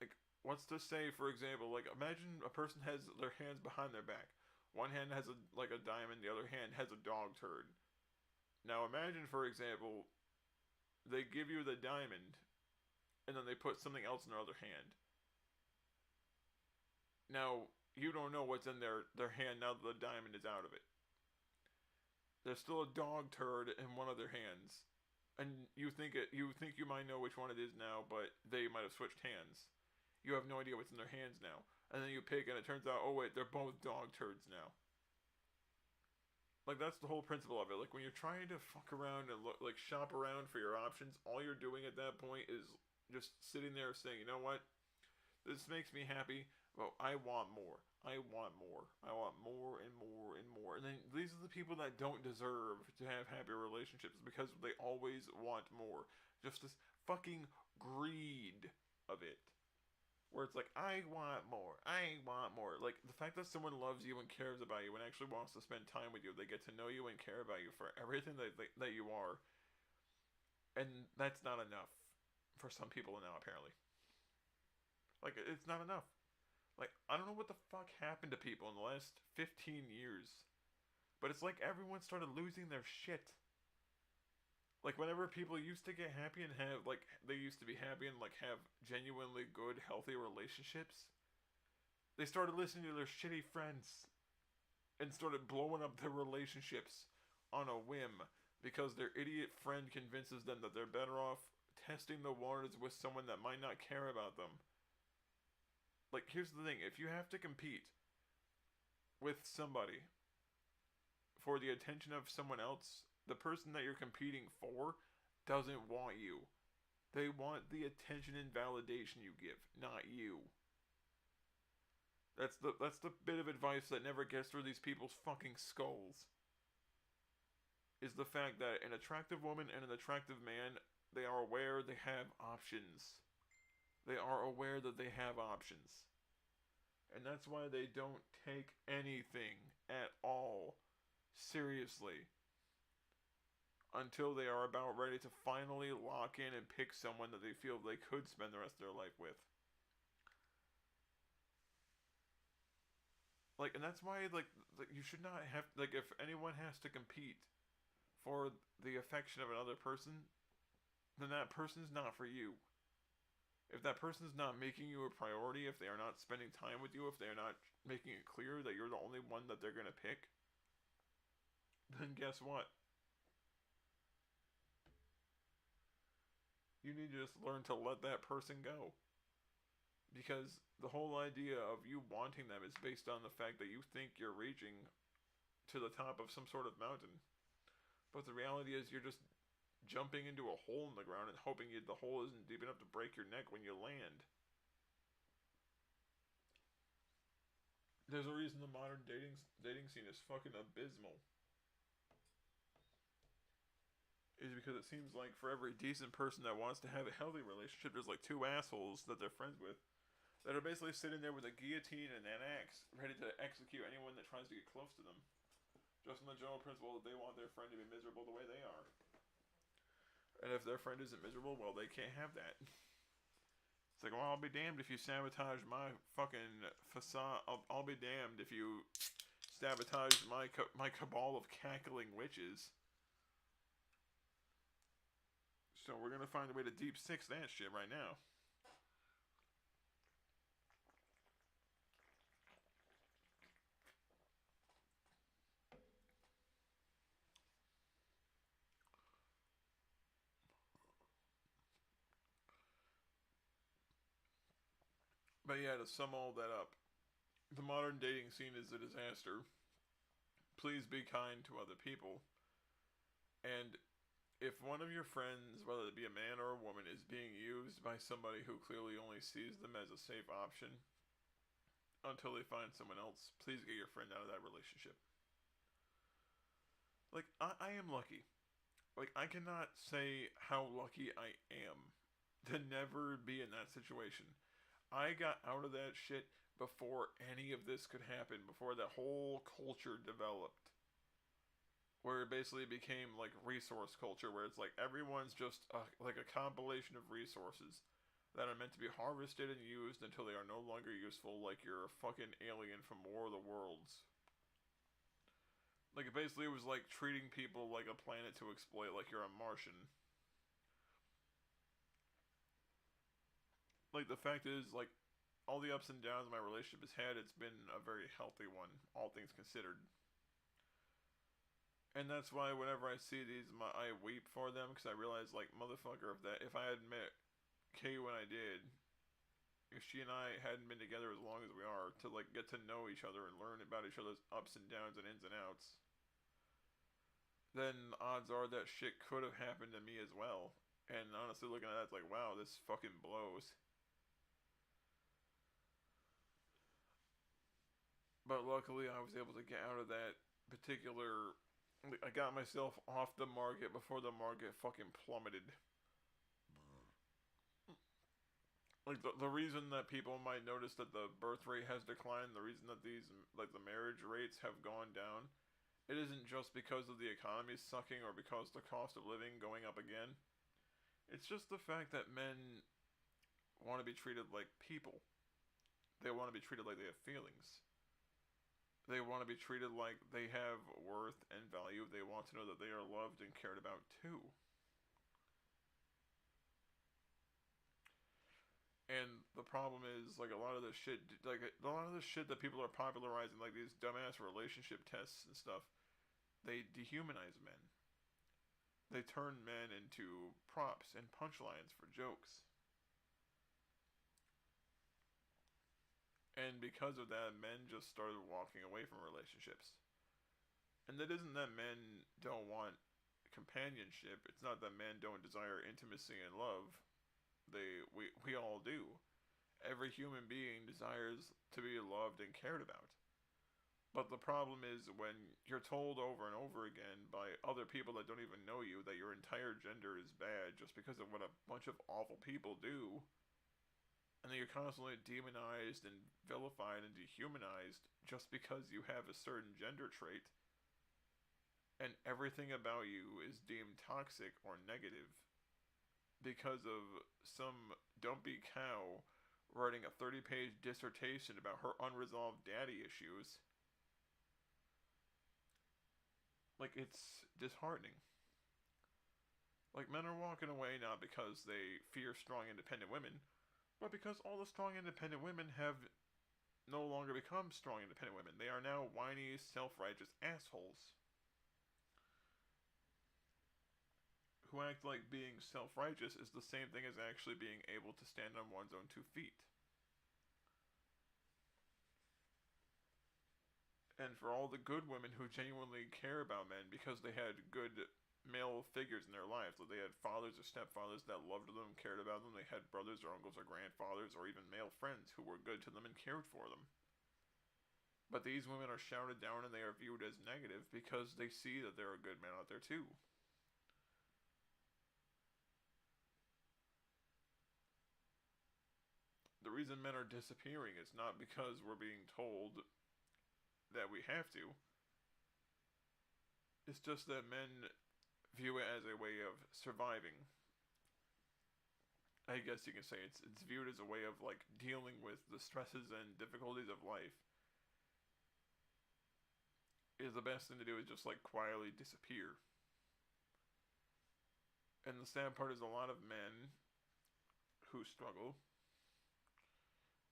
like, what's to say? For example, like, imagine a person has their hands behind their back. One hand has a diamond, the other hand has a dog turd. Now imagine, for example, they give you the diamond, and then they put something else in their other hand. Now you don't know what's in their hand now that the diamond is out of it. There's still a dog turd in one of their hands, and you might know which one it is now, but they might have switched hands. You have no idea what's in their hands now, and then you pick, and it turns out, oh wait, they're both dog turds now. Like, that's the whole principle of it. Like, when you're trying to fuck around and look, like, shop around for your options, all you're doing at that point is just sitting there saying, you know what, this makes me happy, but I want more. I want more. I want more and more and more. And then these are the people that don't deserve to have happy relationships because they always want more. Just this fucking greed of it. Where it's like, I want more. I want more. Like, the fact that someone loves you and cares about you and actually wants to spend time with you, they get to know you and care about you for everything that you are. And that's not enough for some people now, apparently. Like, it's not enough. Like, I don't know what the fuck happened to people in the last 15 years. But it's like everyone started losing their shit. Like, whenever people used to get happy and have, like, they used to be happy and, like, have genuinely good, healthy relationships, they started listening to their shitty friends and started blowing up their relationships on a whim because their idiot friend convinces them that they're better off testing the waters with someone that might not care about them. Like, here's the thing, if you have to compete with somebody for the attention of someone else, the person that you're competing for doesn't want you. They want the attention and validation you give, not you. That's the bit of advice that never gets through these people's fucking skulls. Is the fact that an attractive woman and an attractive man, they are aware they have options. They are aware that they have options. And that's why they don't take anything at all seriously until they are about ready to finally lock in and pick someone that they feel they could spend the rest of their life with. Like, and that's why, like you should not have, like, if anyone has to compete for the affection of another person, then that person's not for you. If that person's not making you a priority, if they are not spending time with you, if they are not making it clear that you're the only one that they're going to pick, then guess what? You need to just learn to let that person go. Because the whole idea of you wanting them is based on the fact that you think you're reaching to the top of some sort of mountain. But the reality is you're just jumping into a hole in the ground and hoping the hole isn't deep enough to break your neck when you land. There's a reason the modern dating scene is fucking abysmal. Is because it seems like for every decent person that wants to have a healthy relationship, there's like two assholes that they're friends with that are basically sitting there with a guillotine and an axe, ready to execute anyone that tries to get close to them. Just on the general principle that they want their friend to be miserable the way they are. And if their friend isn't miserable, well, they can't have that. It's like, well, I'll be damned if you sabotage my fucking facade. I'll be damned if you sabotage my cabal of cackling witches. So we're gonna find a way to deep six that shit right now. But yeah, to sum all that up, the modern dating scene is a disaster. Please be kind to other people. And if one of your friends, whether it be a man or a woman, is being used by somebody who clearly only sees them as a safe option until they find someone else, please get your friend out of that relationship. Like, I am lucky. Like, I cannot say how lucky I am to never be in that situation. I got out of that shit before any of this could happen, before that whole culture developed. Where it basically became like resource culture, where it's like everyone's just like a compilation of resources that are meant to be harvested and used until they are no longer useful, like you're a fucking alien from War of the Worlds. Like, it basically was like treating people like a planet to exploit, like you're a Martian. Like, the fact is, like, all the ups and downs my relationship has had, it's been a very healthy one, all things considered. And that's why whenever I see these, I weep for them because I realize, like, motherfucker, if I had met Kay when I did, if she and I hadn't been together as long as we are to like get to know each other and learn about each other's ups and downs and ins and outs, then odds are that shit could have happened to me as well. And honestly, looking at that, it's like, wow, this fucking blows. But luckily, I was able to get out of that particular. I got myself off the market before the market fucking plummeted. Like the reason that people might notice that the birth rate has declined, the reason that these like the marriage rates have gone down, it isn't just because of the economy sucking or because the cost of living going up again. It's just the fact that men want to be treated like people. They want to be treated like they have feelings. They want to be treated like they have worth and value. They want to know that they are loved and cared about too. And the problem is, like a lot of the shit that people are popularizing, like these dumbass relationship tests and stuff, they dehumanize men. They turn men into props and punchlines for jokes. And because of that, men just started walking away from relationships. And that isn't that men don't want companionship. It's not that men don't desire intimacy and love. We all do. Every human being desires to be loved and cared about. But the problem is when you're told over and over again by other people that don't even know you that your entire gender is bad just because of what a bunch of awful people do, and then you're constantly demonized and vilified and dehumanized just because you have a certain gender trait, and everything about you is deemed toxic or negative because of some dumpy cow writing a 30-page dissertation about her unresolved daddy issues. Like, it's disheartening. Like, men are walking away not because they fear strong, independent women, but because all the strong, independent women have no longer become strong, independent women. They are now whiny, self-righteous assholes who act like being self-righteous is the same thing as actually being able to stand on one's own 2 feet. And for all the good women who genuinely care about men because they had good male figures in their lives, like they had fathers or stepfathers that loved them, cared about them, they had brothers or uncles or grandfathers or even male friends who were good to them and cared for them. But these women are shouted down and they are viewed as negative because they see that there are good men out there too. The reason men are disappearing is not because we're being told that we have to. It's just that men view it as a way of surviving. I guess you can say it's viewed as a way of like dealing with the stresses and difficulties of life. Is the best thing to do is just like quietly disappear. And the sad part is a lot of men who struggle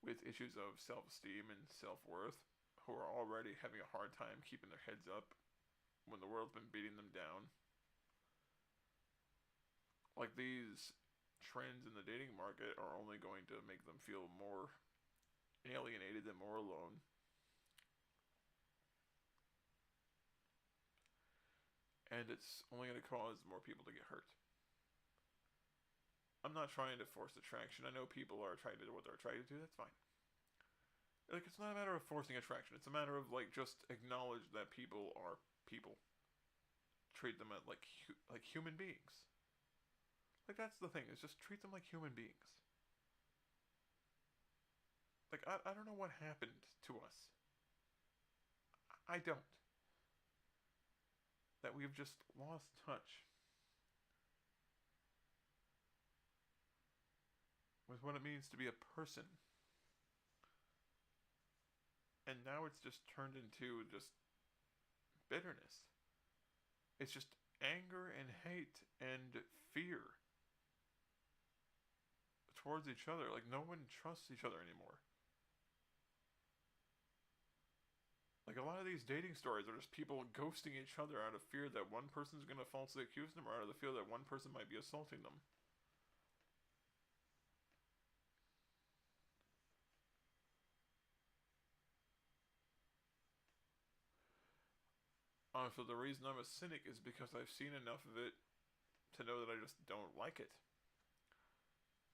with issues of self-esteem and self-worth, who are already having a hard time keeping their heads up when the world's been beating them down. Like, these trends in the dating market are only going to make them feel more alienated and more alone. And it's only going to cause more people to get hurt. I'm not trying to force attraction. I know people are attracted to what they're attracted to. That's fine. Like, it's not a matter of forcing attraction. It's a matter of like just acknowledge that people are people. Treat them as like human beings. Like, that's the thing. Is just treat them like human beings. Like, I don't know what happened to us. I don't. That we've just lost touch with what it means to be a person. And now it's just turned into just bitterness. It's just anger and hate and fear towards each other. Like, no one trusts each other anymore. Like a lot of these dating stories are just people ghosting each other out of fear that one person's gonna falsely accuse them, or out of the fear that one person might be assaulting them. So the reason I'm a cynic is because I've seen enough of it to know that I just don't like it.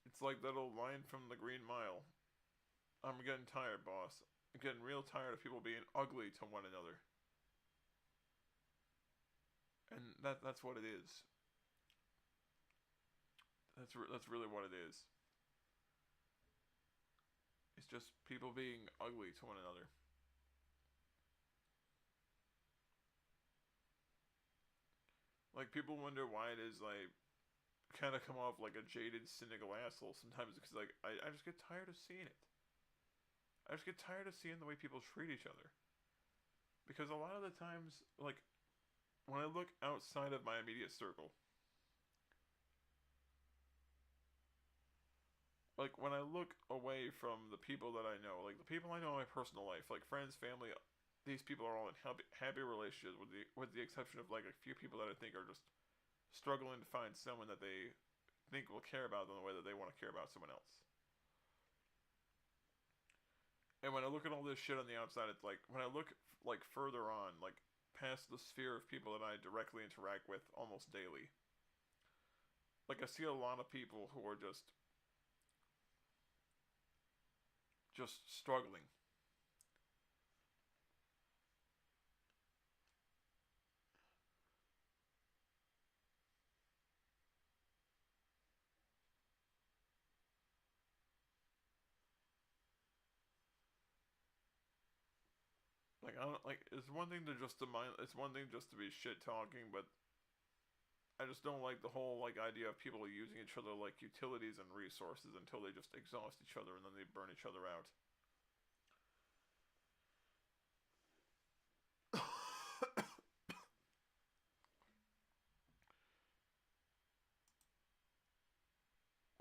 It's like that old line from The Green Mile. I'm getting tired, boss. I'm getting real tired of people being ugly to one another. And that's what it is. That's really what it is. It's just people being ugly to one another. Like people wonder why it is like kind of come off like a jaded, cynical asshole sometimes because like I just get tired of seeing it. I just get tired of seeing the way people treat each other. Because a lot of the times, like when I look outside of my immediate circle, like when I look away from the people that I know, like the people I know in my personal life, like friends, family, these people are all in happy relationships with the exception of like a few people that I think are just struggling to find someone that they think will care about them the way that they want to care about someone else. And when I look at all this shit on the outside, it's like when I look like further on, like past the sphere of people that I directly interact with almost daily, like I see a lot of people who are just struggling. Like I don't like it's one thing to just to mind it's one thing just to be shit talking, but I just don't like the whole like idea of people using each other like utilities and resources until they just exhaust each other and then they burn each other out.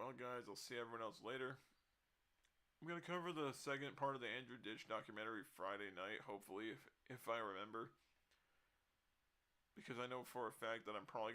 Well, guys, I'll see everyone else later. I'm gonna cover the second part of the Andrew Ditch documentary Friday night, hopefully, if I remember, because I know for a fact that I'm probably